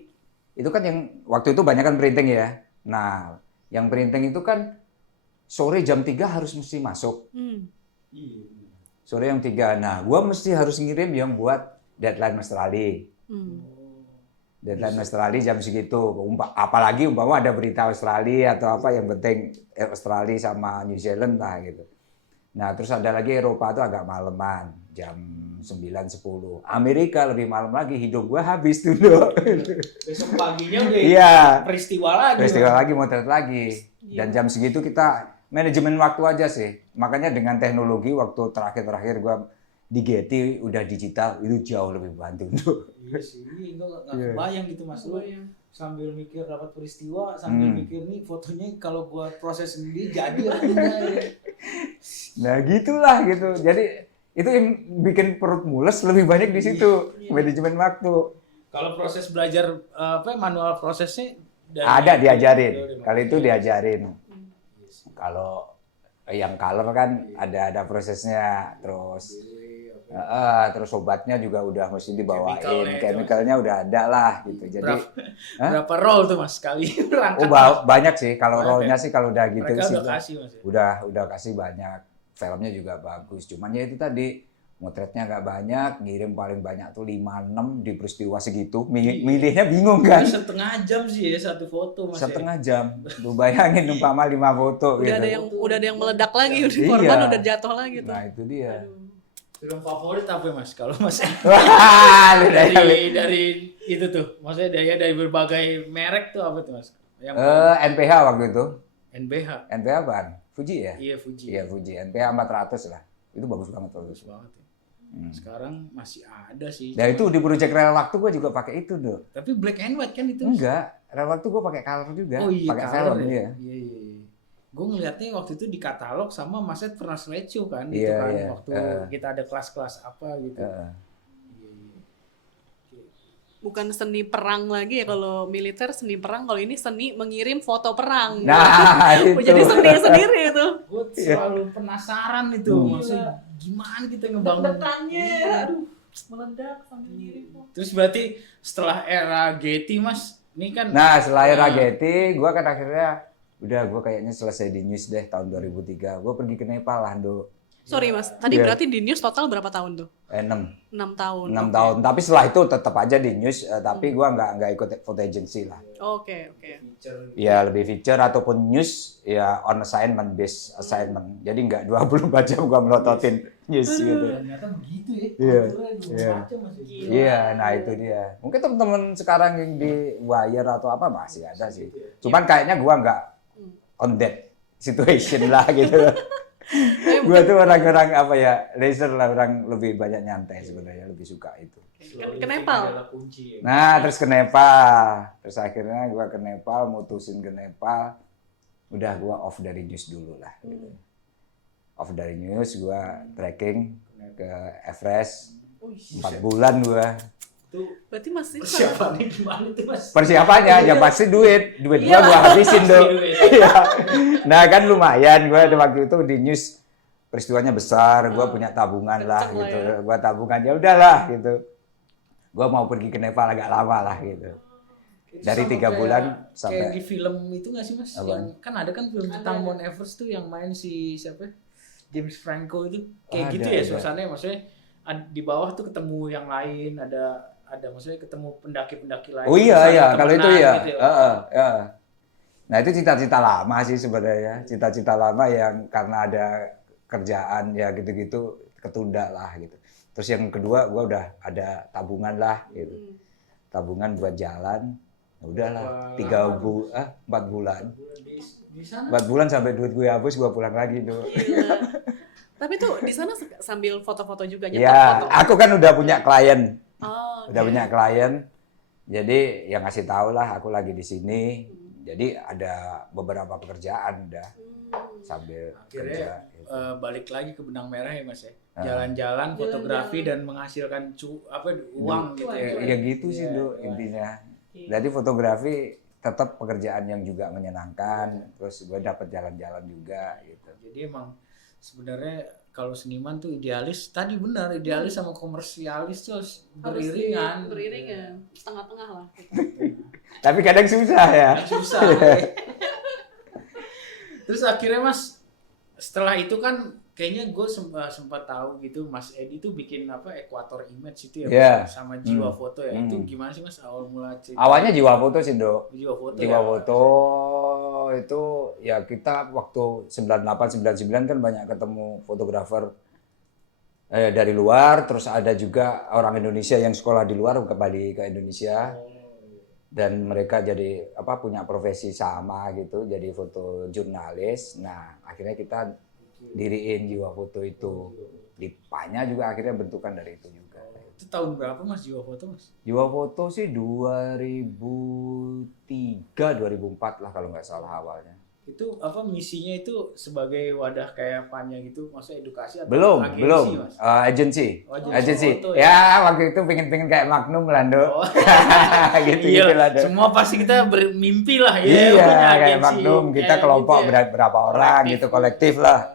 itu kan yang waktu itu banyak kan printing ya. Nah yang printing itu kan sore jam 3 harus mesti masuk. Iya. Sore jam 3. Nah gua mesti harus ngirim yang buat deadline Australia. Deadline Australia jam segitu. Apalagi umpama ada berita Australia atau apa yang penting Australia sama New Zealand lah gitu. Nah terus ada lagi Eropa tuh agak maleman jam 9-10. Amerika lebih malam lagi, hidup gua habis dulu. Besok paginya udah Iya. peristiwa lagi. Festival Mas. lagi, motret lagi. Dan jam segitu kita manajemen waktu aja sih. Makanya dengan teknologi waktu terakhir gua di Getty udah digital, itu jauh lebih bantu tuh. Iya sih, nggak Iya. kebayang gitu Mas. Lu sambil mikir dapat peristiwa, sambil mikir nih fotonya kalau gua proses sendiri jadi apa enggak ya. Nah gitulah gitu. Jadi itu yang bikin perut mules lebih banyak di situ, manajemen waktu. Kalau proses belajar manual prosesnya Ada diajarin. Dari- Kali itu diajarin. Kalau yang color kan ada prosesnya, terus obatnya juga udah mesti dibawain, Chemicalnya itu, chemicalnya udah ada lah gitu. Jadi Berapa roll tuh Mas sekali berangkat? banyak sih kalau Banyak rollnya ya? sih kalau udah gitu Mereka sih udah kasih Mas. Ya? udah kasih banyak. Filmnya juga bagus. Cuman ya itu tadi motretnya nggak banyak, ngirim paling banyak tuh 5-6 di peristiwa segitu. Milihnya bingung kan? Itu setengah jam sih ya satu foto Mas. Setengah jam. Lu bayangin umpama 5 foto Udah gitu. udah ada yang meledak lagi, udah Iya. korban udah jatuh lagi tuh. Nah, itu dia. Film favorit apa ya, Mas? Kalau Mas Wah, lu dah ya. dari itu tuh, maksudnya dari berbagai merek tuh apa tuh Mas? Yang NPH waktu itu. NBH. NPH apaan? Fuji ya? Iya Fuji. Iya, Fuji. NPH 400 lah. Itu bagus banget waktu Bagus itu. banget ya. Sekarang masih ada sih. Nah, itu di Project Rel Waktu gua juga pakai itu, Dok. Tapi black and white kan itu. Mas? Enggak, Rel Waktu gua pakai color juga. Oh iya, pakai color film ya? ya. Iya. Gue ngelihatnya waktu itu di katalog sama Mas Ed pernah slideshow kan, gitu Iya, kan, iya. waktu kita ada kelas-kelas apa gitu. Iya. Bukan seni perang lagi ya, kalau militer seni perang, kalau ini seni mengirim foto perang. Nah, itu. Jadi seni sendiri itu. Gue selalu penasaran itu, maksudnya gimana kita ngebangun. Deg-degannya, aduh, meledak sambil ngirim foto. Terus berarti setelah era Getty Mas, ini kan Nah, setelah era Getty, gua kan akhirnya udah gua kayaknya selesai di news deh tahun 2003. Gua pergi ke Nepal lah, Do. Sorry Mas, tadi Iya. berarti di news total berapa tahun tuh? 6 6 tahun. 6 Oke. tahun. Tapi setelah itu tetap aja di news, tapi gua nggak ikut foto agency lah. Oke. Ya lebih feature ataupun news ya on assignment based assignment. Jadi nggak 24 jam gua melototin news gitu. ternyata begitu ya. Iya. Aturannya dua Iya. macam, Mas. Iya, nah itu dia. Mungkin teman-teman sekarang yang di Wire atau apa masih ada sih. Cuman kayaknya gua nggak on that situation lah gitu. Gua tuh orang-orang apa ya, laser lah, orang lebih banyak nyantai sebenarnya, lebih suka itu. Ke Nepal. Adalah kunci ya. Nah, terus ke Nepal. Terus akhirnya gua ke Nepal, mutusin ke Nepal. Udah gua off dari news dulu lah gitu. Off dari news, gua trekking ke Everest. 4 bulan gua. Itu Berarti masih persiapannya gimana tuh Mas? Persiapannya ya pasti duit gua habisin dong. Iya. Nah kan lumayan gua ada waktu itu di news peristiwanya besar, gua punya tabungan lah Kenceng lah gitu. ya. Gua tabungan ya udahlah gitu. Gua mau pergi ke Nepal agak lama lah gitu. Dari Sama 3 kayak- bulan kayak sampai di film itu nggak sih Mas? Apaan? Yang kan ada kan film tentang Mount Everest tuh yang main si siapa? James Franco itu kayak Ada, gitu ya ada. suasananya, maksudnya di bawah tuh ketemu yang lain, ada maksudnya ketemu pendaki-pendaki lain. Oh iya saling iya, kalau itu temenan ya. gitu Ya. Nah itu cita-cita lama sih sebenarnya, cita-cita lama yang karena ada kerjaan ya gitu-gitu ketunda lah gitu. Terus yang kedua gue udah ada tabungan lah gitu. Tabungan buat jalan. Udahlah 4 bulan. Di sana 4 bulan sampai duit gue habis gue pulang lagi tuh. Gila. Tapi tuh di sana sambil foto-foto juga nyetok Ya, foto. aku kan udah punya klien. Oh, Udah punya klien. Jadi yang ngasih tahu lah aku lagi di sini. Jadi ada beberapa pekerjaan udah sambil akhirnya kerja. balik lagi ke benang merah ya Mas ya. Jalan-jalan, fotografi dan menghasilkan uang gitu ya. Ya gitu sih Do intinya. Jadi fotografi tetap pekerjaan yang juga menyenangkan. Terus gue dapat jalan-jalan juga gitu. Jadi emang sebenarnya kalau seniman tuh idealis, tadi benar idealis sama komersialis tuh harus beriringan. Beriringan, setengah-tengah lah. Tapi kadang susah ya. Susah. Terus akhirnya Mas, setelah itu kan kayaknya gue sempat tahu gitu Mas Edi tuh bikin apa Equator Image itu ya Yeah. sama Jiwa Foto ya. Itu gimana sih Mas awal mula cerita? Awalnya Jiwa Foto sih Do. Jiwa Foto. Jiwa ya? Foto itu ya kita waktu 98 99 kan banyak ketemu fotografer dari luar, terus ada juga orang Indonesia yang sekolah di luar kembali ke Indonesia. Dan mereka jadi punya profesi sama gitu, jadi foto jurnalis. Nah, akhirnya kita diriin Jiwa Foto itu. Dipanya juga akhirnya bentukan dari itu juga. Itu tahun berapa Mas Jiwa Foto Mas? Jiwa Foto sih 2003 2004 lah kalau nggak salah awalnya. Itu apa misinya itu sebagai wadah kayak Panya gitu, maksudnya edukasi atau Belum, agensi, Mas? agensi. Oh, Agensi. foto, Ya, waktu itu pengen kayak Magnum lah, Do. Oh. Gitu lah, Do. Semua pasti kita bermimpi lah ya. Iya, punya kayak agensi, Magnum, kita kayak kelompok gitu ya. berapa orang Kolektif. gitu, kolektif lah.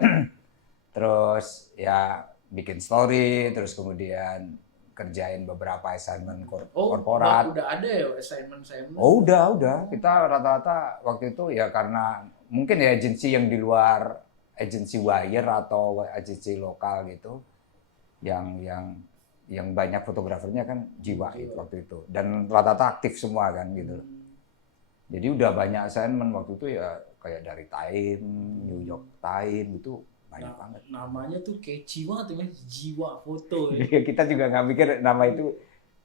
Terus ya bikin story, terus kemudian kerjain beberapa assignment korporat. Udah ada ya assignment. Oh, udah. Kita rata-rata waktu itu ya karena mungkin ya agensi yang di luar agensi wire atau agensi lokal gitu yang banyak fotografernya kan Jiwa itu waktu itu dan rata-rata aktif semua kan gitu. Jadi udah banyak assignment waktu itu ya kayak dari Time, New York Time itu banyak banget. Namanya tuh catchy banget ya, Jiwa Foto ya. Kita juga nggak mikir nama itu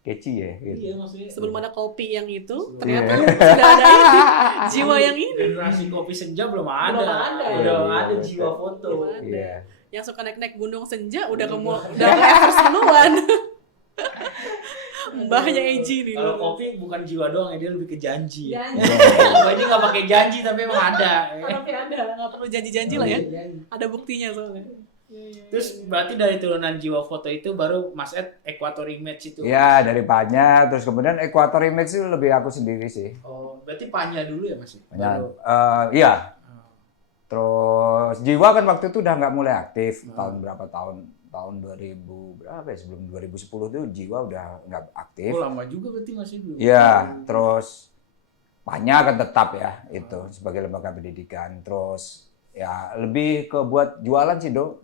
catchy ya gitu. Iya maksudnya. Sebelum ada kopi yang itu, Iya. ternyata sudah ada ini, Jiwa yang ini. Generasi kopi senja belum ada. Belum ada. Udah Iya. ada Jiwa Foto. Belum ada. Iya. Yang suka naik-naik gunung senja udah ke Everest duluan. Mbahnya Eji nih. Kalau kopi bukan jiwa doang ya, dia lebih ke janji. Janji. Kalau ini nggak pakai janji tapi emang ada. Tapi ada, nggak perlu janji-janji lah ya. Ada buktinya soalnya. Terus berarti dari turunan Jiwa Foto itu baru Mas Ed Equator Image itu. Ya dari Panya, terus kemudian Equator Image itu lebih aku sendiri sih. Oh, berarti Panya dulu ya Mas? Ya, Baru. iya. Terus Jiwa kan waktu itu udah nggak mulai aktif tahun berapa tahun 2000 berapa ya sebelum 2010 tuh Jiwa udah nggak aktif. Oh, lama juga berarti masih dulu. Iya, terus Panya kan tetap ya itu sebagai lembaga pendidikan. Terus ya lebih ke buat jualan sih Do.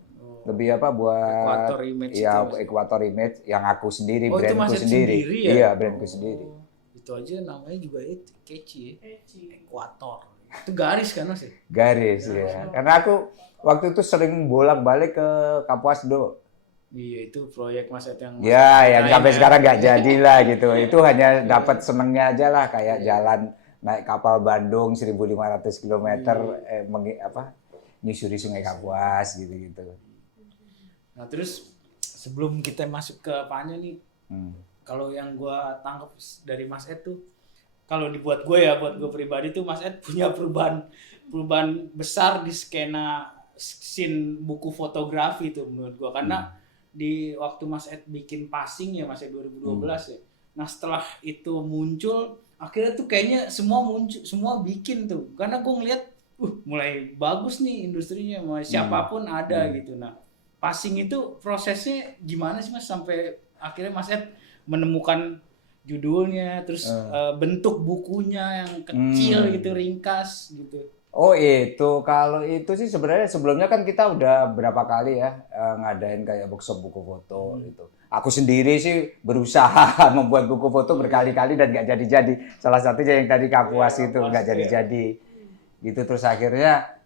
Lebih buat Equator Image ya itu, Mas? Equator Image yang aku sendiri, Oh, itu brandku Mas Ed sendiri. sendiri ya? Iya, brandku sendiri. Itu aja namanya juga itu catchy ya. Equator. Itu garis kan Mas? Garis ya. Karena aku waktu itu sering bolak-balik ke Kapuas Do. Iya, itu proyek Mas Ed yang Ya, yang lain sampai ya. sekarang nggak jadi lah gitu. Itu hanya dapat senengnya aja lah kayak jalan naik kapal Bandung 1.500 km nyusuri Sungai Kapuas gitu-gitu. Nah, terus sebelum kita masuk ke Panya nih, kalau yang gua tangkap dari Mas Ed tuh kalau dibuat gue ya, buat gue pribadi tuh Mas Ed punya perubahan besar di skena scene buku fotografi tuh menurut gue karena di waktu Mas Ed bikin Passing ya Mas Ed 2012 ya. Nah setelah itu muncul akhirnya tuh kayaknya semua bikin tuh karena gue ngeliat mulai bagus nih industrinya mau siapapun ada gitu. Nah Passing itu prosesnya gimana sih Mas sampai akhirnya Mas Ed menemukan judulnya terus bentuk bukunya yang kecil gitu ringkas gitu. Oh itu, kalau itu sih sebenarnya sebelumnya kan kita udah berapa kali ya ngadain kayak workshop buku foto gitu. Aku sendiri sih berusaha membuat buku foto berkali-kali dan nggak jadi-jadi. Salah satunya yang tadi Kapuas itu nggak jadi-jadi. Gitu terus akhirnya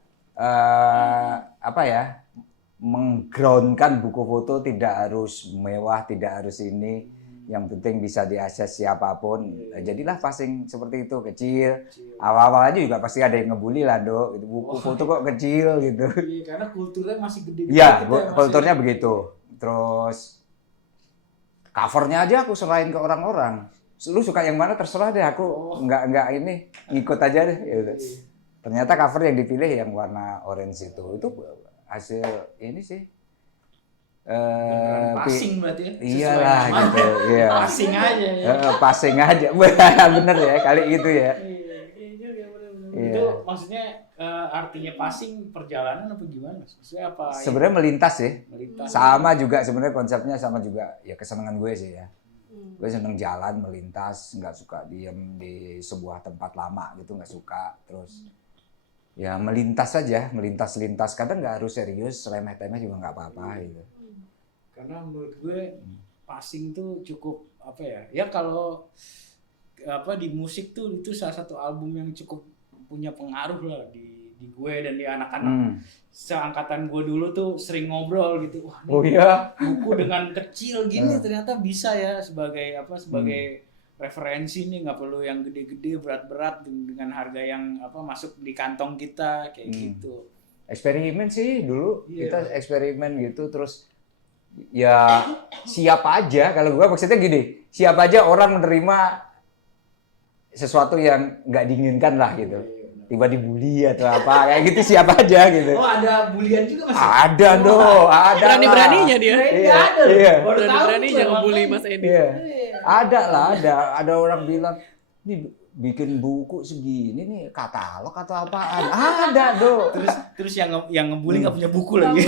menggroundkan buku foto tidak harus mewah, tidak harus ini, yang penting bisa diakses siapapun. Jadilah passing seperti itu, kecil. Awal-awal aja juga pasti ada yang ngebully lah, Dok. Itu buku foto kok kecil gitu. Iya, karena kulturnya masih gede-gede. Iya, gitu ya, Mas, kulturnya ya. begitu. Terus covernya aja aku serahin ke orang-orang. Lu suka yang mana terserah deh, aku nggak ini, ngikut aja deh. Gitu. Ternyata cover yang dipilih yang warna orange itu hasil ini sih. Beneran passing berarti ya? Iyalah Sesuai nama. gitu, iya. Passing aja ya. Passing aja, bener ya kali itu ya. Iya juga bener-bener. Iya. Itu maksudnya artinya passing perjalanan apa gimana? Maksudnya apa? Sebenarnya melintas sih, Melintas. sama juga sebenarnya konsepnya sama juga ya kesenangan gue sih ya. Gue seneng jalan melintas, nggak suka diem di sebuah tempat lama gitu, nggak suka. Terus ya melintas saja, melintas-lintas. Kadang nggak harus serius, remeh-temeh juga nggak apa-apa gitu. Karena menurut gue passing tuh cukup apa ya? Ya kalau apa di musik tuh itu salah satu album yang cukup punya pengaruh lah di gue dan di anak-anak seangkatan gue dulu tuh sering ngobrol gitu. Wah, Oh iya. buku dengan kecil gini ternyata bisa ya sebagai apa sebagai referensi nih, nggak perlu yang gede-gede berat-berat dengan harga yang apa masuk di kantong kita kayak gitu. Eksperimen sih dulu, Iya. kita eksperimen gitu terus ya siap aja. Kalau gue maksudnya gini, siap aja orang menerima sesuatu yang nggak diinginkan lah gitu. Tiba dibully atau apa kayak gitu, siap aja gitu. Oh, ada bulian juga Mas? Ada dong, ada. Berani-beraninya dia. Iya, Ada loh. iya. Baru tahu Berani-beraninya tuh, ngebully makanya. Mas Edi. Iya. Ada lah, ada orang bilang, "Ini bikin buku segini nih katalog atau apaan?" Ada, Dok. Terus yang ngebully nggak punya buku lagi.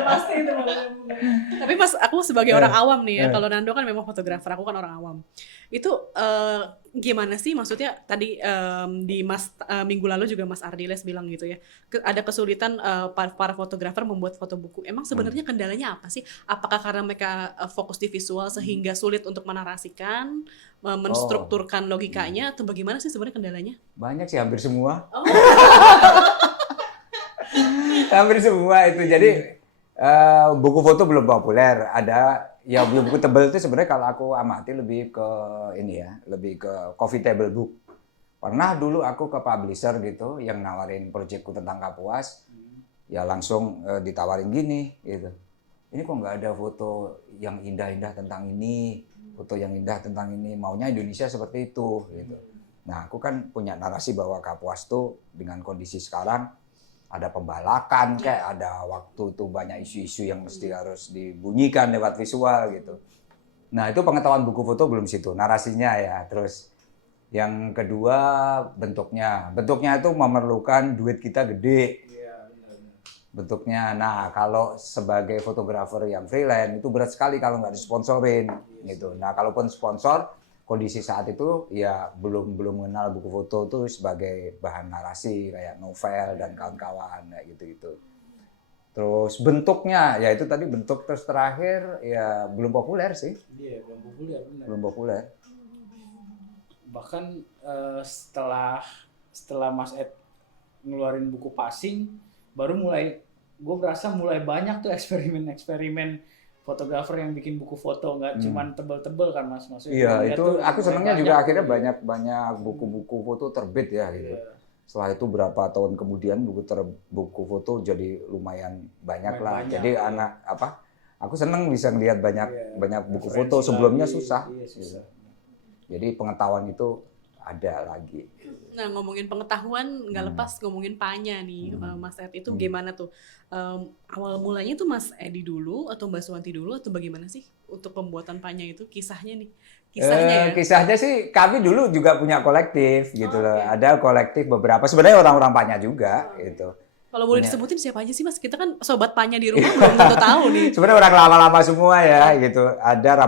Pasti itu. Tapi Mas, aku sebagai orang awam nih ya, kalau Nando kan memang fotografer, aku kan orang awam. Itu gimana sih maksudnya tadi di minggu lalu juga Mas Ardiles bilang gitu ya, ada kesulitan para fotografer membuat foto buku. Emang sebenarnya kendalanya apa sih? Apakah karena mereka fokus di visual sehingga sulit untuk menarasikan, menstrukturkan logikanya, atau bagaimana sih sebenarnya kendalanya? Banyak sih, hampir semua. Oh. Hampir semua itu. Jadi buku foto belum populer. Ada ya buku tebel itu sebenarnya kalau aku amati lebih ke ini ya, lebih ke coffee table book. Pernah dulu aku ke publisher gitu yang nawarin proyekku tentang Kapuas, ya langsung ditawarin gini gitu. Ini kok nggak ada foto yang indah-indah tentang ini, foto yang indah tentang ini, maunya Indonesia seperti itu gitu. Nah, aku kan punya narasi bahwa Kapuas tuh dengan kondisi sekarang ada pembalakan, kayak ada waktu tuh banyak isu-isu yang mesti harus dibunyikan lewat visual gitu. Nah, itu pengetahuan buku foto belum situ, narasinya ya. Terus yang kedua bentuknya. Bentuknya itu memerlukan duit kita gede. Bentuknya. Nah, kalau sebagai fotografer yang freelance itu berat sekali kalau nggak disponsorin gitu. Nah, kalaupun sponsor, kondisi saat itu ya belum mengenal buku foto itu sebagai bahan narasi kayak novel dan kawan-kawan kayak gitu-gitu. Terus bentuknya ya itu tadi bentuk, terus terakhir ya belum populer sih. Iya, belum populer benar. Belum populer. Bahkan setelah Mas Ed ngeluarin buku passing baru gue berasa mulai banyak tuh eksperimen fotografer yang bikin buku foto, nggak cuman tebel-tebel kan Mas, maksudnya. Iya, itu aku senangnya juga akhirnya tuh. banyak buku-buku foto terbit ya gitu. Iya. Setelah itu berapa tahun kemudian buku foto jadi lumayan banyak lah. Banyak, Jadi iya. aku seneng bisa ngelihat banyak buku Referensi foto, sebelumnya lagi. susah. Iya, susah. Jadi pengetahuan itu ada lagi. Nah, ngomongin pengetahuan nggak lepas ngomongin Panya nih, Mas Ed, itu gimana tuh? Awal mulanya tuh Mas Edi dulu atau Mbak Suwanti dulu atau bagaimana sih untuk pembuatan Panya itu? Kisahnya nih, kisahnya ya? Kisahnya sih kami dulu juga punya kolektif gitu loh. Ada kolektif beberapa, sebenarnya orang-orang Panya juga gitu. Kalau boleh disebutin siapa aja sih Mas? Kita kan sobat Panya di rumah belum tentu tahu nih. Sebenarnya orang lama-lama semua ya gitu. Ada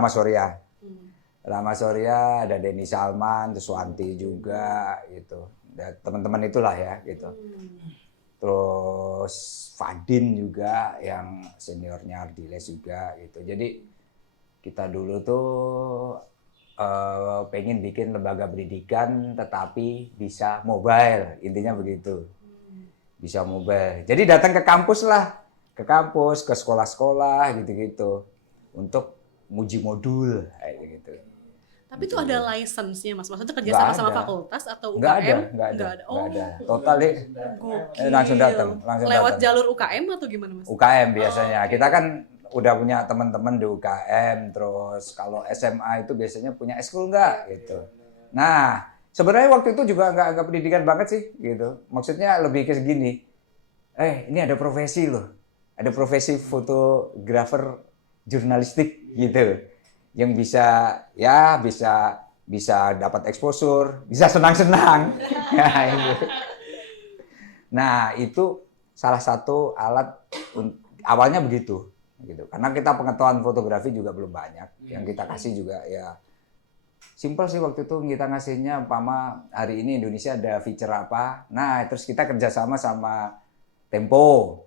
Rama Surya, ada Denny Salman, terus Suwanti juga gitu. Dan teman-teman itulah ya gitu. Terus Fadin juga yang seniornya Ardiles juga gitu. Jadi kita dulu tuh pengen bikin lembaga pendidikan tetapi bisa mobile, intinya begitu. Bisa mobile. Jadi datang ke kampus lah. ke kampus, ke sekolah-sekolah gitu-gitu untuk nguji modul kayak gitu. Tapi itu ada license-nya Mas. Maksudnya kerja Nggak sama sama ada. fakultas atau UKM? Nggak ada. Nggak ada. Oh, Nggak ada. Total gokil. langsung datang. Lewat jalur UKM atau gimana Mas? UKM biasanya. Kita kan udah punya teman-teman di UKM, terus kalau SMA itu biasanya punya ekskul nggak gitu. Nah, sebenarnya waktu itu juga nggak pendidikan banget sih gitu. Maksudnya lebih ke segini. Ini ada profesi loh. Ada profesi fotografer jurnalistik gitu. Yang bisa dapat exposure, bisa senang-senang. Nah, itu salah satu alat awalnya begitu gitu. Karena kita pengetahuan fotografi juga belum banyak. Yang kita kasih juga ya simpel sih waktu itu kita ngasihnya umpama hari ini Indonesia ada feature apa. Nah, terus kita kerjasama sama Tempo,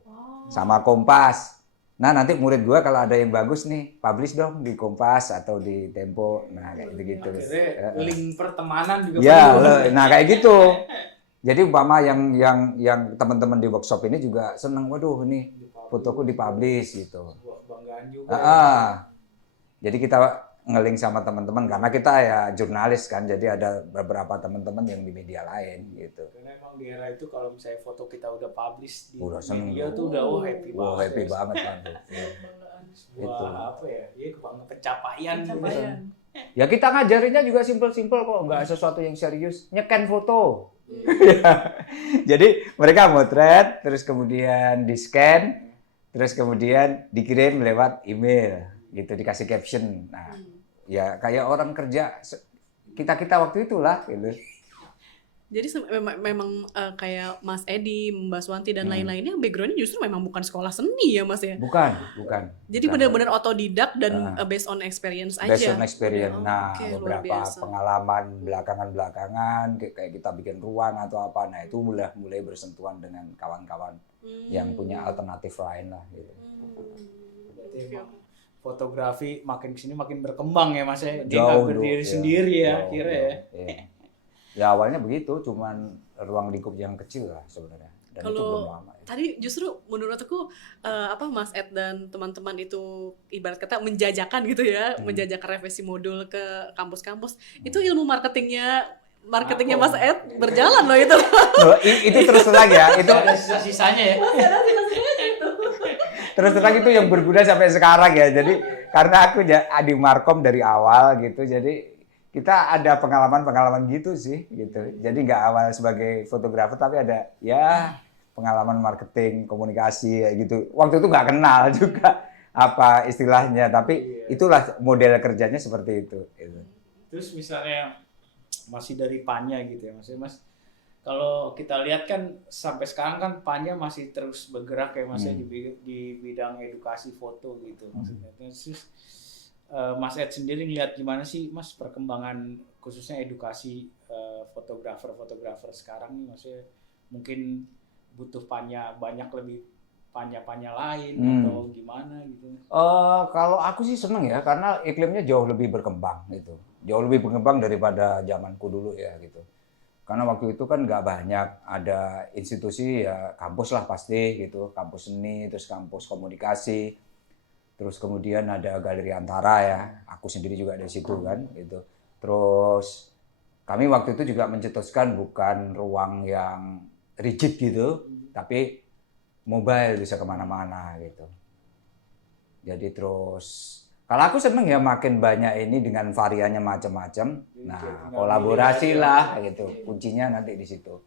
sama Kompas. Nah, nanti murid gua kalau ada yang bagus nih, publish dong di Kompas atau di Tempo. Nah, kayak gitu-gitu. Akhirnya link pertemanan juga Ya, perlu. nah kayak gitu. Jadi umpama yang teman-teman di workshop ini juga seneng, waduh ini fotoku dipublish gitu. Sebuah kebanggaan juga. Jadi kita nge-link sama teman-teman karena kita ya jurnalis kan, jadi ada beberapa teman-teman yang di media lain gitu. Karena emang di era itu kalau misalnya foto kita udah publish di Udah seneng. media tuh udah happy banget. Happy ya. banget kan. Sebuah Itu. apa ya? Iya kebanggaan pencapaian. Gitu. Ya kita ngajarinnya juga simpel-simpel kok, nggak sesuatu yang serius. Nyeken foto. Jadi mereka motret, terus kemudian di-scan, terus kemudian dikirim lewat email, gitu dikasih caption. Nah, ya kayak orang kerja kita waktu itulah, gitu. Jadi memang kayak Mas Edi, Mbak Swanti dan lain-lainnya backgroundnya justru memang bukan sekolah seni ya Mas ya? Bukan. Jadi benar-benar otodidak dan based on experience aja. Based on experience. Ya, Nah, oke, luar beberapa biasa. pengalaman belakangan kayak kita bikin ruang atau apa. Nah, itu mulai bersentuhan dengan kawan-kawan yang punya alternatif lain lah gitu. Berarti emang fotografi makin kesini makin berkembang ya Mas ya. Dia Jauh, nggak berdiri ya. sendiri ya Jauh, akhirnya jauh, ya. iya. Ya awalnya begitu, cuman ruang lingkup yang kecil lah sebenarnya. Dan itu belum Kalau lama. Ya. tadi justru menurut aku Mas Ed dan teman-teman itu ibarat kata menjajakan gitu ya, menjajakan revisi modul ke kampus-kampus. Itu ilmu marketingnya Mas Ed berjalan loh itu. Loh, itu terus terang ya, itu Ada sisa-sisanya ya. terus terang itu yang berguna sampai sekarang ya. Jadi karena aku di Markom dari awal gitu, jadi kita ada pengalaman gitu sih gitu. Jadi nggak awal sebagai fotografer tapi ada ya pengalaman marketing, komunikasi kayak gitu. Waktu itu nggak kenal juga apa istilahnya, tapi itulah model kerjanya seperti itu. Gitu. Terus misalnya masih dari Panya gitu ya maksudnya Mas. Kalau kita lihat kan sampai sekarang kan Panya masih terus bergerak ya Mas ya di bidang edukasi foto gitu maksudnya. Terus Mas Ed sendiri lihat gimana sih Mas perkembangan khususnya edukasi fotografer sekarang nih maksudnya mungkin butuh lebih Panya lain atau gimana gitu. Kalau aku sih seneng ya karena iklimnya jauh lebih berkembang gitu. Jauh lebih berkembang daripada zamanku dulu ya gitu. Karena waktu itu kan nggak banyak ada institusi ya kampus lah pasti gitu, kampus seni, terus kampus komunikasi. Terus kemudian ada Galeri Antara ya, aku sendiri juga ada di situ kan, gitu. Terus kami waktu itu juga mencetuskan bukan ruang yang rigid gitu, tapi mobile bisa kemana-mana gitu. Jadi terus, kalau aku seneng ya makin banyak ini dengan variannya macam-macam. Nah, kolaborasi lah gitu, kuncinya nanti di situ.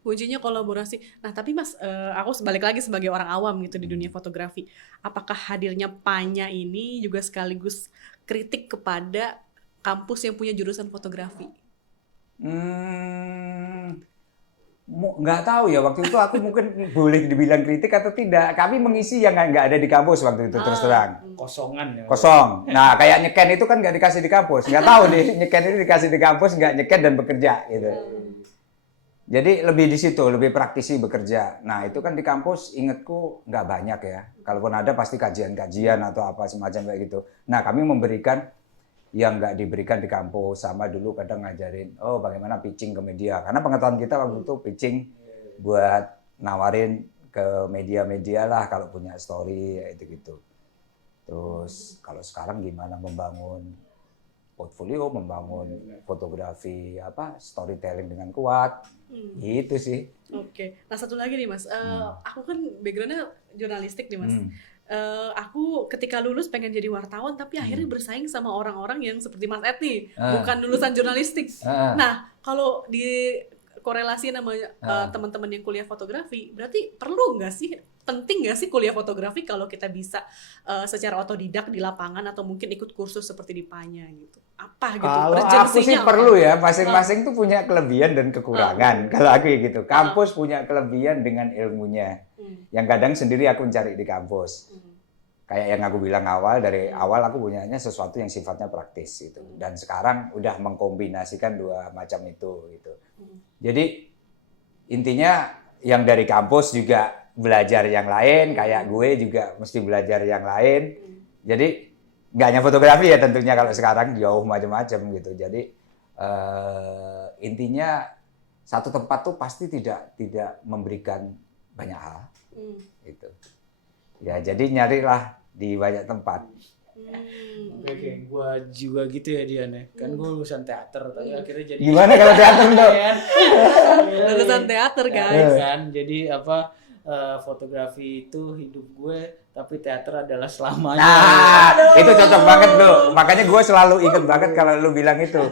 Kuncinya kolaborasi. Nah, tapi Mas, aku balik lagi sebagai orang awam gitu di dunia fotografi. Apakah hadirnya Panya ini juga sekaligus kritik kepada kampus yang punya jurusan fotografi? Nggak tahu ya, waktu itu aku mungkin boleh dibilang kritik atau tidak. Kami mengisi yang nggak ada di kampus waktu itu, terus terang. Kosongan ya. Kosong. Nah, kayak nyeken itu kan nggak dikasih di kampus. Nggak tahu nih, nyeken itu dikasih di kampus, nggak nyeken dan bekerja gitu. Jadi lebih di situ, lebih praktisi bekerja. Nah itu kan di kampus ingatku nggak banyak ya. Kalaupun ada pasti kajian-kajian atau apa semacam kayak gitu. Nah kami memberikan yang nggak diberikan di kampus. Sama dulu kadang ngajarin, bagaimana pitching ke media. Karena pengetahuan kita waktu itu pitching buat nawarin ke media-media lah kalau punya story ya itu gitu. Terus kalau sekarang gimana membangun portfolio, membangun fotografi storytelling dengan kuat, gitu sih. Oke. Nah satu lagi nih Mas, aku kan backgroundnya jurnalistik nih Mas. Aku ketika lulus pengen jadi wartawan tapi akhirnya bersaing sama orang-orang yang seperti Mas Ed nih, bukan lulusan jurnalistik. Nah kalau di korelasi sama teman-teman yang kuliah fotografi, berarti perlu nggak sih, penting nggak sih kuliah fotografi kalau kita bisa secara otodidak di lapangan atau mungkin ikut kursus seperti di Panya gitu? Apa gitu? Kalau aku sih urgensinya perlu ya, masing-masing tuh punya kelebihan dan kekurangan. Kalau aku gitu, kampus punya kelebihan dengan ilmunya. Yang kadang sendiri aku mencari di kampus. Kayak yang aku bilang dari awal aku punyanya sesuatu yang sifatnya praktis gitu. Dan sekarang udah mengkombinasikan dua macam itu gitu. Jadi intinya yang dari kampus juga belajar yang lain, kayak gue juga mesti belajar yang lain. Jadi nggak hanya fotografi ya tentunya, kalau sekarang jauh macam-macam gitu. Jadi intinya satu tempat tuh pasti tidak memberikan banyak hal gitu. Ya jadi nyarilah di banyak tempat. Oke, gua juga gitu ya Dian ya. Kan gua lulusan teater tapi akhirnya jadi Gimana kalau teater tuh? lulusan teater guys. Kan jadi fotografi itu hidup gue, tapi teater adalah selamanya. Nah, itu cocok banget lo. Makanya gue selalu inget banget kalau lu bilang itu.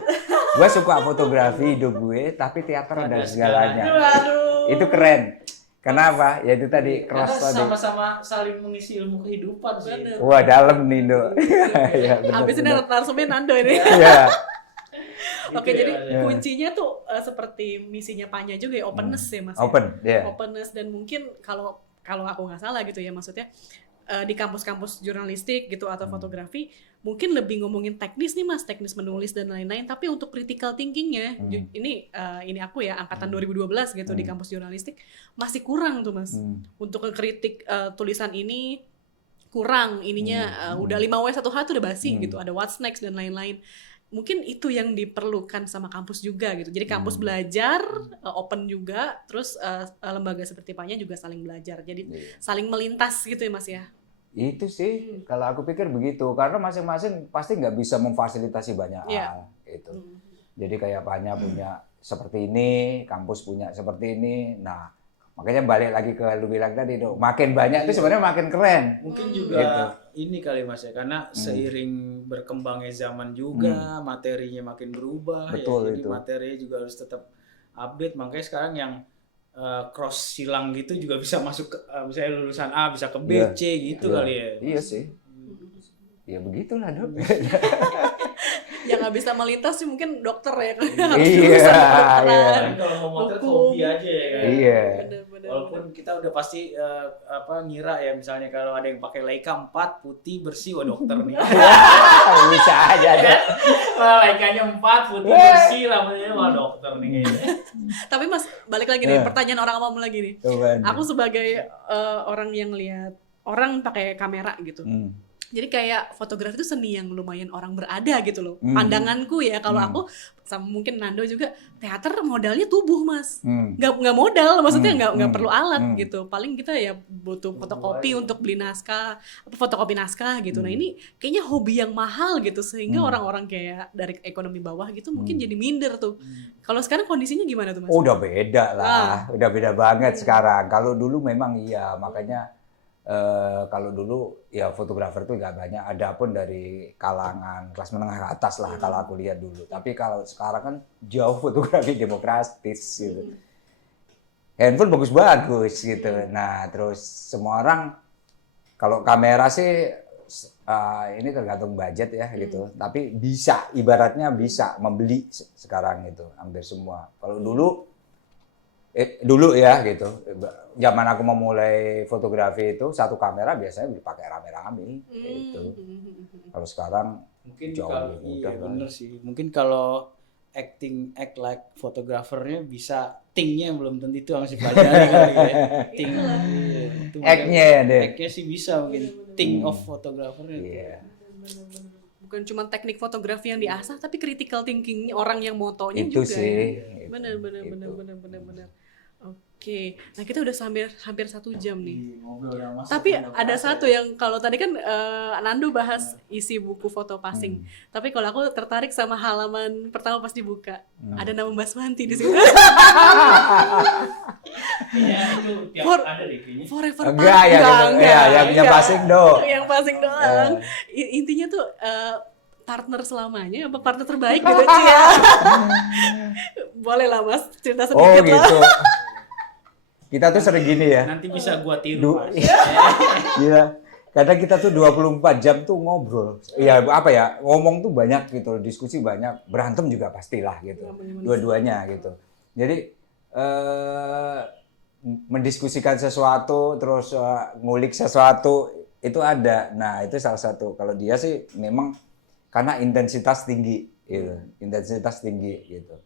Gue suka fotografi hidup gue, tapi teater adalah segalanya. Itu keren. Kenapa? Ya itu tadi cross tadi. Sama-sama saling mengisi ilmu kehidupan sih. Wah dalam nih Ndo. Ya, Habis ini narsumnya Nando ini. Iya. Oke, Gitu jadi ya. kuncinya tuh seperti misinya Panya juga ya, openness ya Mas. Open, ya. Openness, dan mungkin kalau aku nggak salah gitu ya, maksudnya di kampus-kampus jurnalistik gitu atau fotografi mungkin lebih ngomongin teknis nih Mas, teknis menulis dan lain-lain, tapi untuk critical thinkingnya ini aku ya angkatan 2012 gitu di kampus jurnalistik masih kurang tuh Mas. Untuk ngekritik tulisan ini kurang ininya, udah 5W1H tuh udah basi gitu, ada what's next dan lain-lain. Mungkin itu yang diperlukan sama kampus juga gitu. Jadi kampus belajar, open juga, terus lembaga seperti Panya juga saling belajar. Jadi saling melintas gitu ya Mas ya. Itu sih kalau aku pikir begitu, karena masing-masing pasti nggak bisa memfasilitasi banyak hal gitu. Jadi kayak Panya punya seperti ini, kampus punya seperti ini. Nah, makanya balik lagi ke lu bilang tadi tuh, makin banyak itu sebenarnya makin keren. Mungkin juga Gitu. ini kali Mas ya, karena seiring berkembangnya zaman juga, materinya makin berubah. Betul, ya, jadi itu. materinya juga harus tetap update. Makanya sekarang yang cross silang gitu juga bisa masuk ke, misalnya lulusan A bisa ke B, C gitu kali ya. Iya sih. Ya begitulah Dok. Yang nggak bisa melintas sih mungkin dokter ya. Iya, Kan kalau mau motret Hukum. hobi aja ya kan. Iya. Bener-bener. Walaupun kita udah pasti ngira ya, misalnya kalau ada yang pakai Leica 4 putih bersih, wah dokter nih. Bisa aja Dok. Wah, Leicanya 4 putih bersih lah, wah dokter nih kayaknya. Tapi Mas, balik lagi nih pertanyaan orang awam lagi nih. Coba. Aku sebagai orang yang lihat orang pakai kamera gitu. Jadi kayak fotografi itu seni yang lumayan orang berada gitu loh. Pandanganku ya, kalau aku sama mungkin Nando juga, teater modalnya tubuh Mas. Nggak modal, maksudnya nggak perlu alat gitu. Paling kita ya butuh fotokopi untuk beli naskah, fotokopi naskah gitu. Nah ini kayaknya hobi yang mahal gitu, sehingga orang-orang kayak dari ekonomi bawah gitu mungkin jadi minder tuh. Kalau sekarang kondisinya gimana tuh Mas? Oh, udah beda lah, udah beda banget sekarang. Kalau dulu memang iya, makanya kalau dulu ya fotografer tuh nggak banyak, ada pun dari kalangan kelas menengah ke atas lah kalau aku lihat dulu. Tapi kalau sekarang kan jauh fotografi demokratis gitu. Handphone bagus-bagus gitu. Nah terus semua orang kalau kamera sih ini tergantung budget ya gitu. Tapi bisa, ibaratnya bisa membeli sekarang itu hampir semua. Kalau dulu ya gitu, zaman aku memulai fotografi itu satu kamera biasanya dipakai rame-rame gitu. Kalau sekarang Mungkin jauh kalau lebih iya mudah. bener sih. Mungkin kalau act like fotografernya bisa tingnya belum tentu itu yang harus dipelajari kali ya. Ting. Itu Act-nya ya, deh. Act-nya sih bisa mungkin. Ting of fotografernya. Iya. Bukan cuma teknik fotografi yang diasah, tapi critical thinking orang yang motonya Itu juga sih. ya. Bener. Itu. Oke. Oke, nah kita udah hampir 1 jam nih. Ngobrol yang Mas Tapi Ed udah ada kerasa satu yang kalau tadi kan Nando bahas Iya. isi buku foto passing. Tapi kalau aku tertarik sama halaman pertama pas dibuka. Ada nama Mbak Swanti di situ. Kayaknya itu tiap For- ada deh kayaknya. Forever Enggak ya, gitu. Ya, yang punya Enggak. passing dong. Yang passing doang. Intinya tuh partner selamanya apa partner terbaik gitu Ci ya. Boleh lah Mas, cerita Oh sedikit lah. gitu. Kita tuh sering gini ya. Nanti bisa gua tiru, Mas. Iya. Kadang kita tuh 24 jam tuh ngobrol. Iya, apa ya? Ngomong tuh banyak gitu, diskusi banyak, berantem juga pastilah gitu. Dua-duanya gitu. Jadi mendiskusikan sesuatu terus ngulik sesuatu itu ada. Nah, itu salah satu. Kalau dia sih memang karena intensitas tinggi gitu. Intensitas tinggi gitu.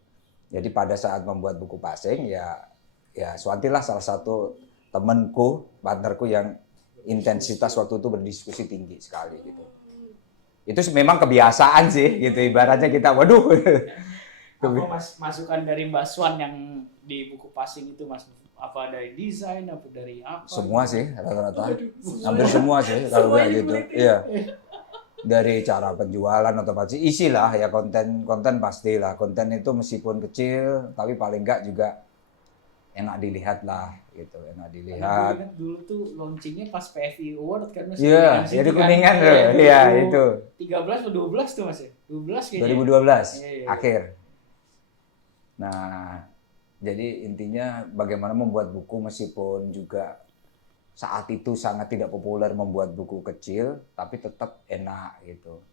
Jadi pada saat membuat buku passing ya Swanti lah salah satu temanku, partnerku yang intensitas waktu itu berdiskusi tinggi sekali gitu. Itu memang kebiasaan sih gitu, ibaratnya kita waduh. Apa Mas masukan dari Mbak Swan yang di buku passing itu Mas? Apa dari desain, apa dari apa? Semua sih rata-rata. Hampir semua sih kalau kayak gitu. Iya. Dari cara penjualan atau apa sih isi lah ya konten pastilah. Konten itu meskipun kecil tapi paling enggak juga enak dilihat lah gitu, enak dilihat. Karena dulu tuh launchingnya pas PFI Award kan Mas. Iya, jadi Kuningan loh. Iya, itu. 13 atau 12 tuh Mas ya? 12 kayaknya. 2012 Iya. akhir. Nah, jadi intinya bagaimana membuat buku meskipun juga saat itu sangat tidak populer membuat buku kecil, tapi tetap enak gitu.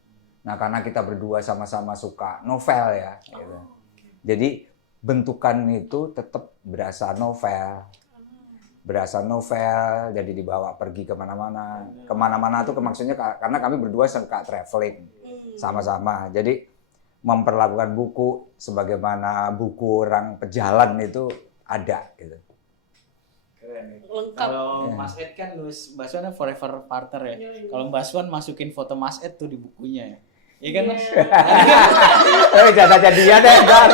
Nah, karena kita berdua sama-sama suka novel ya. Gitu. Jadi bentukan itu tetap berasa novel. Berasa novel, jadi dibawa pergi kemana-mana. Kemana-mana tuh maksudnya karena kami berdua suka traveling sama-sama. Jadi memperlakukan buku sebagaimana buku orang pejalan itu ada gitu. Keren ya. Lengkap. Kalau Mas Ed kan nulis Mbak Swan forever partner ya. Kalau Mbak Swan masukin foto Mas Ed tuh di bukunya ya. Iya kan Mas? Jadian deh, ntar.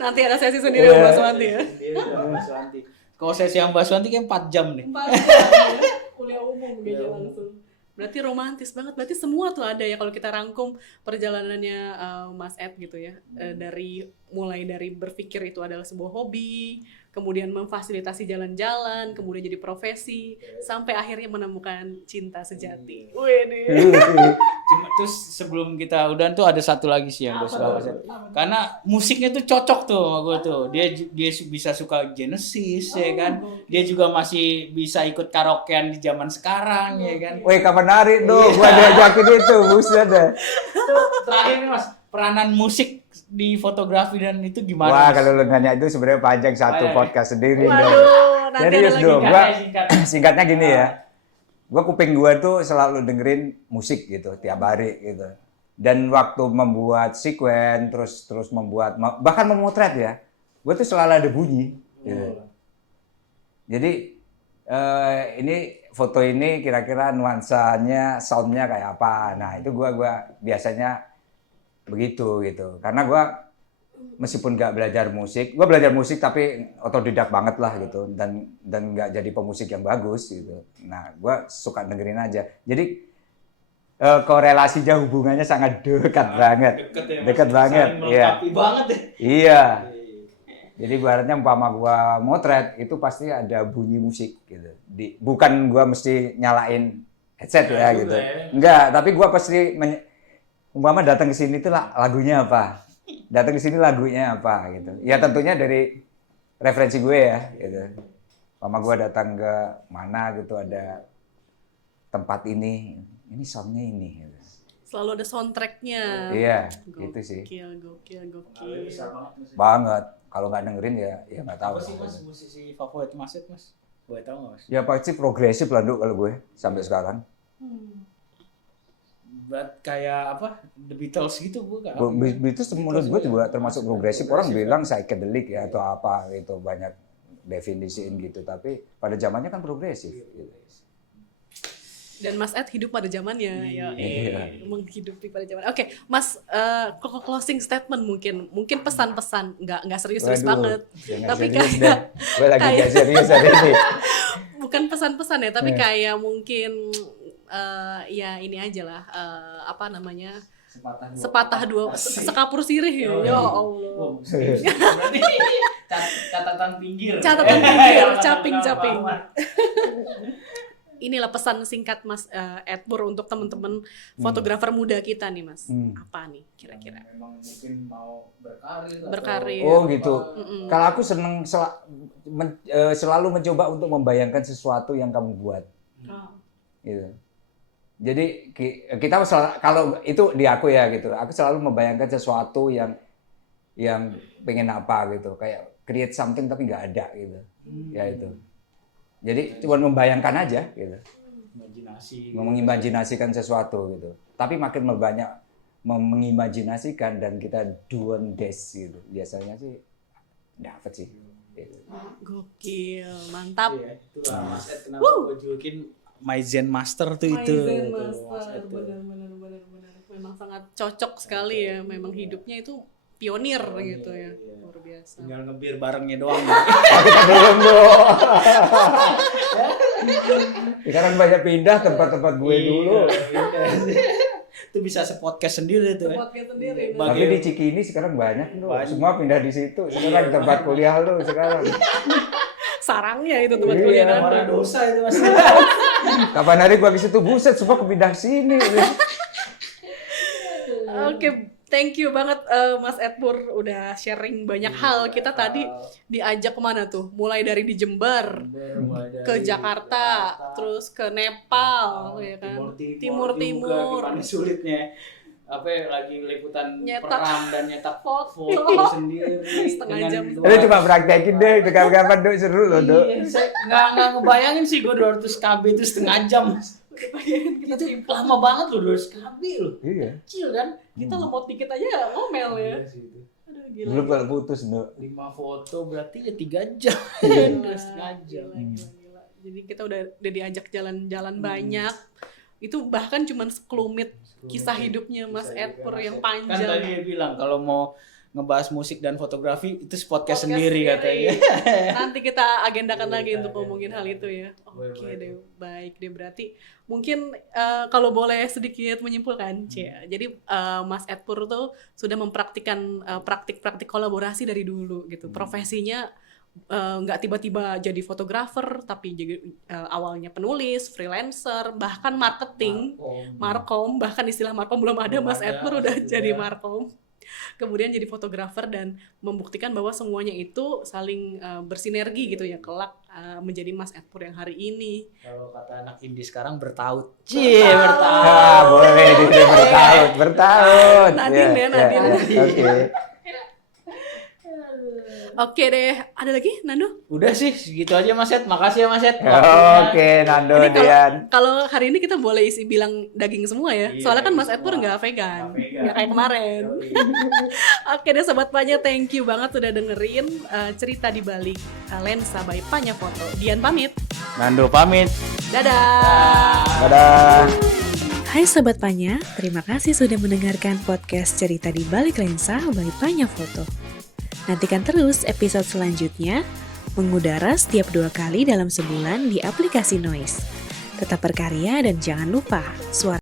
Nanti ada sesi sendiri sama Mbak Swanti ya. Dia udah Mbak Swanti. Kalau sesi yang Mbak Swanti kan 4 jam nih. 4 jam ya. Kuliah umum gitu langsung. Berarti romantis banget. Berarti semua tuh ada ya kalau kita rangkum perjalanannya Mas Ed gitu ya. Mulai dari berpikir itu adalah sebuah hobi, kemudian memfasilitasi jalan-jalan, kemudian jadi profesi, sampai akhirnya menemukan cinta sejati. Wih nih. Cuma terus sebelum kita udah tuh ada satu lagi sih yang gue suka Mas Ed. Karena musiknya tuh cocok tuh sama gue tuh. Dia bisa suka Genesis ya kan. Dia juga masih bisa ikut karaokean di zaman sekarang ya kan. Woi, kapan hari tuh? Gua diajakin itu, buset deh. Terakhir nih Mas, peranan musik di fotografi dan itu gimana? Wah, Mas? kalau lu nanya itu sebenarnya panjang satu Panjang. podcast sendiri. Waduh, nanti Serius ada lagi. dong, gua Singkat. singkatnya gini ya. Gua kuping gua tuh selalu dengerin musik gitu tiap hari gitu. Dan waktu membuat sekuen terus membuat bahkan memotret ya, gua tuh selalu ada bunyi. Gitu. Jadi ini foto ini kira-kira nuansanya, soundnya kayak apa. Nah itu gua biasanya begitu gitu. Karena gua meskipun nggak belajar musik, gua belajar musik tapi otodidak banget lah gitu. Dan nggak jadi pemusik yang bagus gitu. Nah gua suka dengerin aja. Jadi korelasinya hubungannya sangat dekat banget. Deket ya, Mas. Dekat banget. Saling Iya. melengkapi banget deh. Iya. Jadi ibaratnya umpama gua motret itu pasti ada bunyi musik gitu. Bukan gua mesti nyalain headset ya gitu. Enggak, tapi gua pasti umpama datang ke sini tuh lagunya apa? Datang ke sini lagunya apa gitu. Ya tentunya dari referensi gue ya gitu. Umpama gua datang ke mana gitu ada tempat ini soundnya ini gitu. Selalu ada soundtracknya. Iya, itu sih. Gokil. Besar banget Mas. Banget. Kalau nggak dengerin ya nggak tahu. Apa sih Mas musisi favorit Mas Ed Mas? Boleh tahu nggak Mas? Ya pasti progresif lah Duk, kalau gue sampai sekarang. Buat kayak apa? The Beatles gitu bukan? Itu menurut gue juga termasuk progresif. Orang bilang psychedelic ya atau apa gitu, banyak definisiin gitu. Tapi pada zamannya kan progresif. Gitu. Dan Mas Ed hidup pada zamannya. Iya. Menghidupi pada zaman. Oke, Mas, closing statement mungkin pesan-pesan nggak serius-serius Waduh, banget. jangan Tapi serius kayak dah. Gue lagi gak serius hari ini. bukan pesan-pesan ya, tapi kayak mungkin ya ini aja lah, apa namanya, sepatah dua sekapur sirih ya. Ya Allah. Berarti catatan pinggir. Catatan pinggir, caping. Inilah pesan singkat Mas Edpur untuk teman-teman fotografer muda kita nih Mas. Apa nih kira-kira? Memang mungkin mau Berkarir. Oh gitu. Kalau aku seneng selalu mencoba untuk membayangkan sesuatu yang kamu buat. Gitu. Jadi kita kalau itu di aku ya gitu. Aku selalu membayangkan sesuatu yang pengen apa gitu. Kayak create something tapi nggak ada gitu. Ya itu. Jadi cuma membayangkan aja gitu. Mengimajinasikan sesuatu gitu. Tapi makin banyak mengimajinasikan dan kita do on this gitu. Biasanya sih dapat sih. Gitu. Gokil, mantap. Iya, itulah Mas Ed kenapa gue julukin My Zen Master tuh itu. Zen Master, benar. Memang sangat cocok sekali ya. Memang hidupnya itu pionir gitu ya. Luar biasa. Tinggal ngebir barengnya doang. Kita belum dong. Sekarang banyak pindah tempat-tempat gue dulu. Itu bisa sepodcast sendiri tuh. Podcast sendiri. Tapi di Cikini sekarang banyak loh. Semua pindah di situ. Sekarang tempat kuliah lo sekarang. Sarangnya itu tempat Iya, kuliah Orang Anda. dosa itu Mas. Kapan hari gua ke situ buset semua kepindah sini. Oke, thank you banget Mas Edpur udah sharing banyak hal. Kita tadi diajak kemana tuh? Mulai dari di Jember, ke Jakarta, terus ke Nepal, ya kan? Timur. Gimana sulitnya? Apa lagi liputan Nyetak perang dan nyetak foto sendiri setengah jam. Lu cuma praktekin deh, itu kapan-kapan Dok, seru loh Dok. Saya nggak ngebayangin sih gue 200 KB itu setengah jam. Itu lama banget loh 200 KB loh. Iya. Kecil kan? Kita lemot dikit aja ngomel ya. Aduh, gila. Belum kalau putus Dok. 5 foto berarti ya 3 jam. Gila, 2,5 jam. gila. Jadi kita udah diajak jalan-jalan banyak. Itu bahkan cuma sekelumit kisah hidupnya Mas Edpur yang Kan panjang. tadi dia bilang kalau mau ngebahas musik dan fotografi itu podcast sendiri katanya. Nanti kita agendakan lagi untuk ngomongin hal itu ya. Oke deh, baik deh, berarti mungkin kalau boleh sedikit menyimpulkan, jadi Mas Edpur tuh sudah mempraktikkan praktik-praktik kolaborasi dari dulu gitu. Profesinya nggak tiba-tiba jadi fotografer, tapi jadi awalnya penulis, freelancer, bahkan marketing, markom, bahkan istilah markom belum ada, Mas Edpur udah jadi markom. Kemudian jadi fotografer dan membuktikan bahwa semuanya itu saling bersinergi gitu ya, kelak menjadi Mas Edpur yang hari ini. Kalau kata anak indie sekarang bertaut. Ah, boleh dia bertahun. Nadine ya, Nadine. Oke. Oke deh, ada lagi Nando? Udah sih, segitu aja Mas Ed. Makasih ya Mas Ed. Oke, Nando Ini Dian. kalau hari ini kita boleh isi bilang daging semua ya. Iya, Soalnya kan Mas semua. Edpur nggak vegan. Nggak vegan. Nggak kayak kemarin. Oke deh Sobat Panya, thank you banget sudah dengerin cerita di balik lensa by Panya Foto. Dian pamit. Nando pamit. Dadah. Dadah. Hai Sobat Panya, terima kasih sudah mendengarkan podcast cerita di balik lensa by Panya Foto. Nantikan terus episode selanjutnya, mengudara setiap 2 kali dalam sebulan di aplikasi Noise. Tetap berkarya dan jangan lupa, suara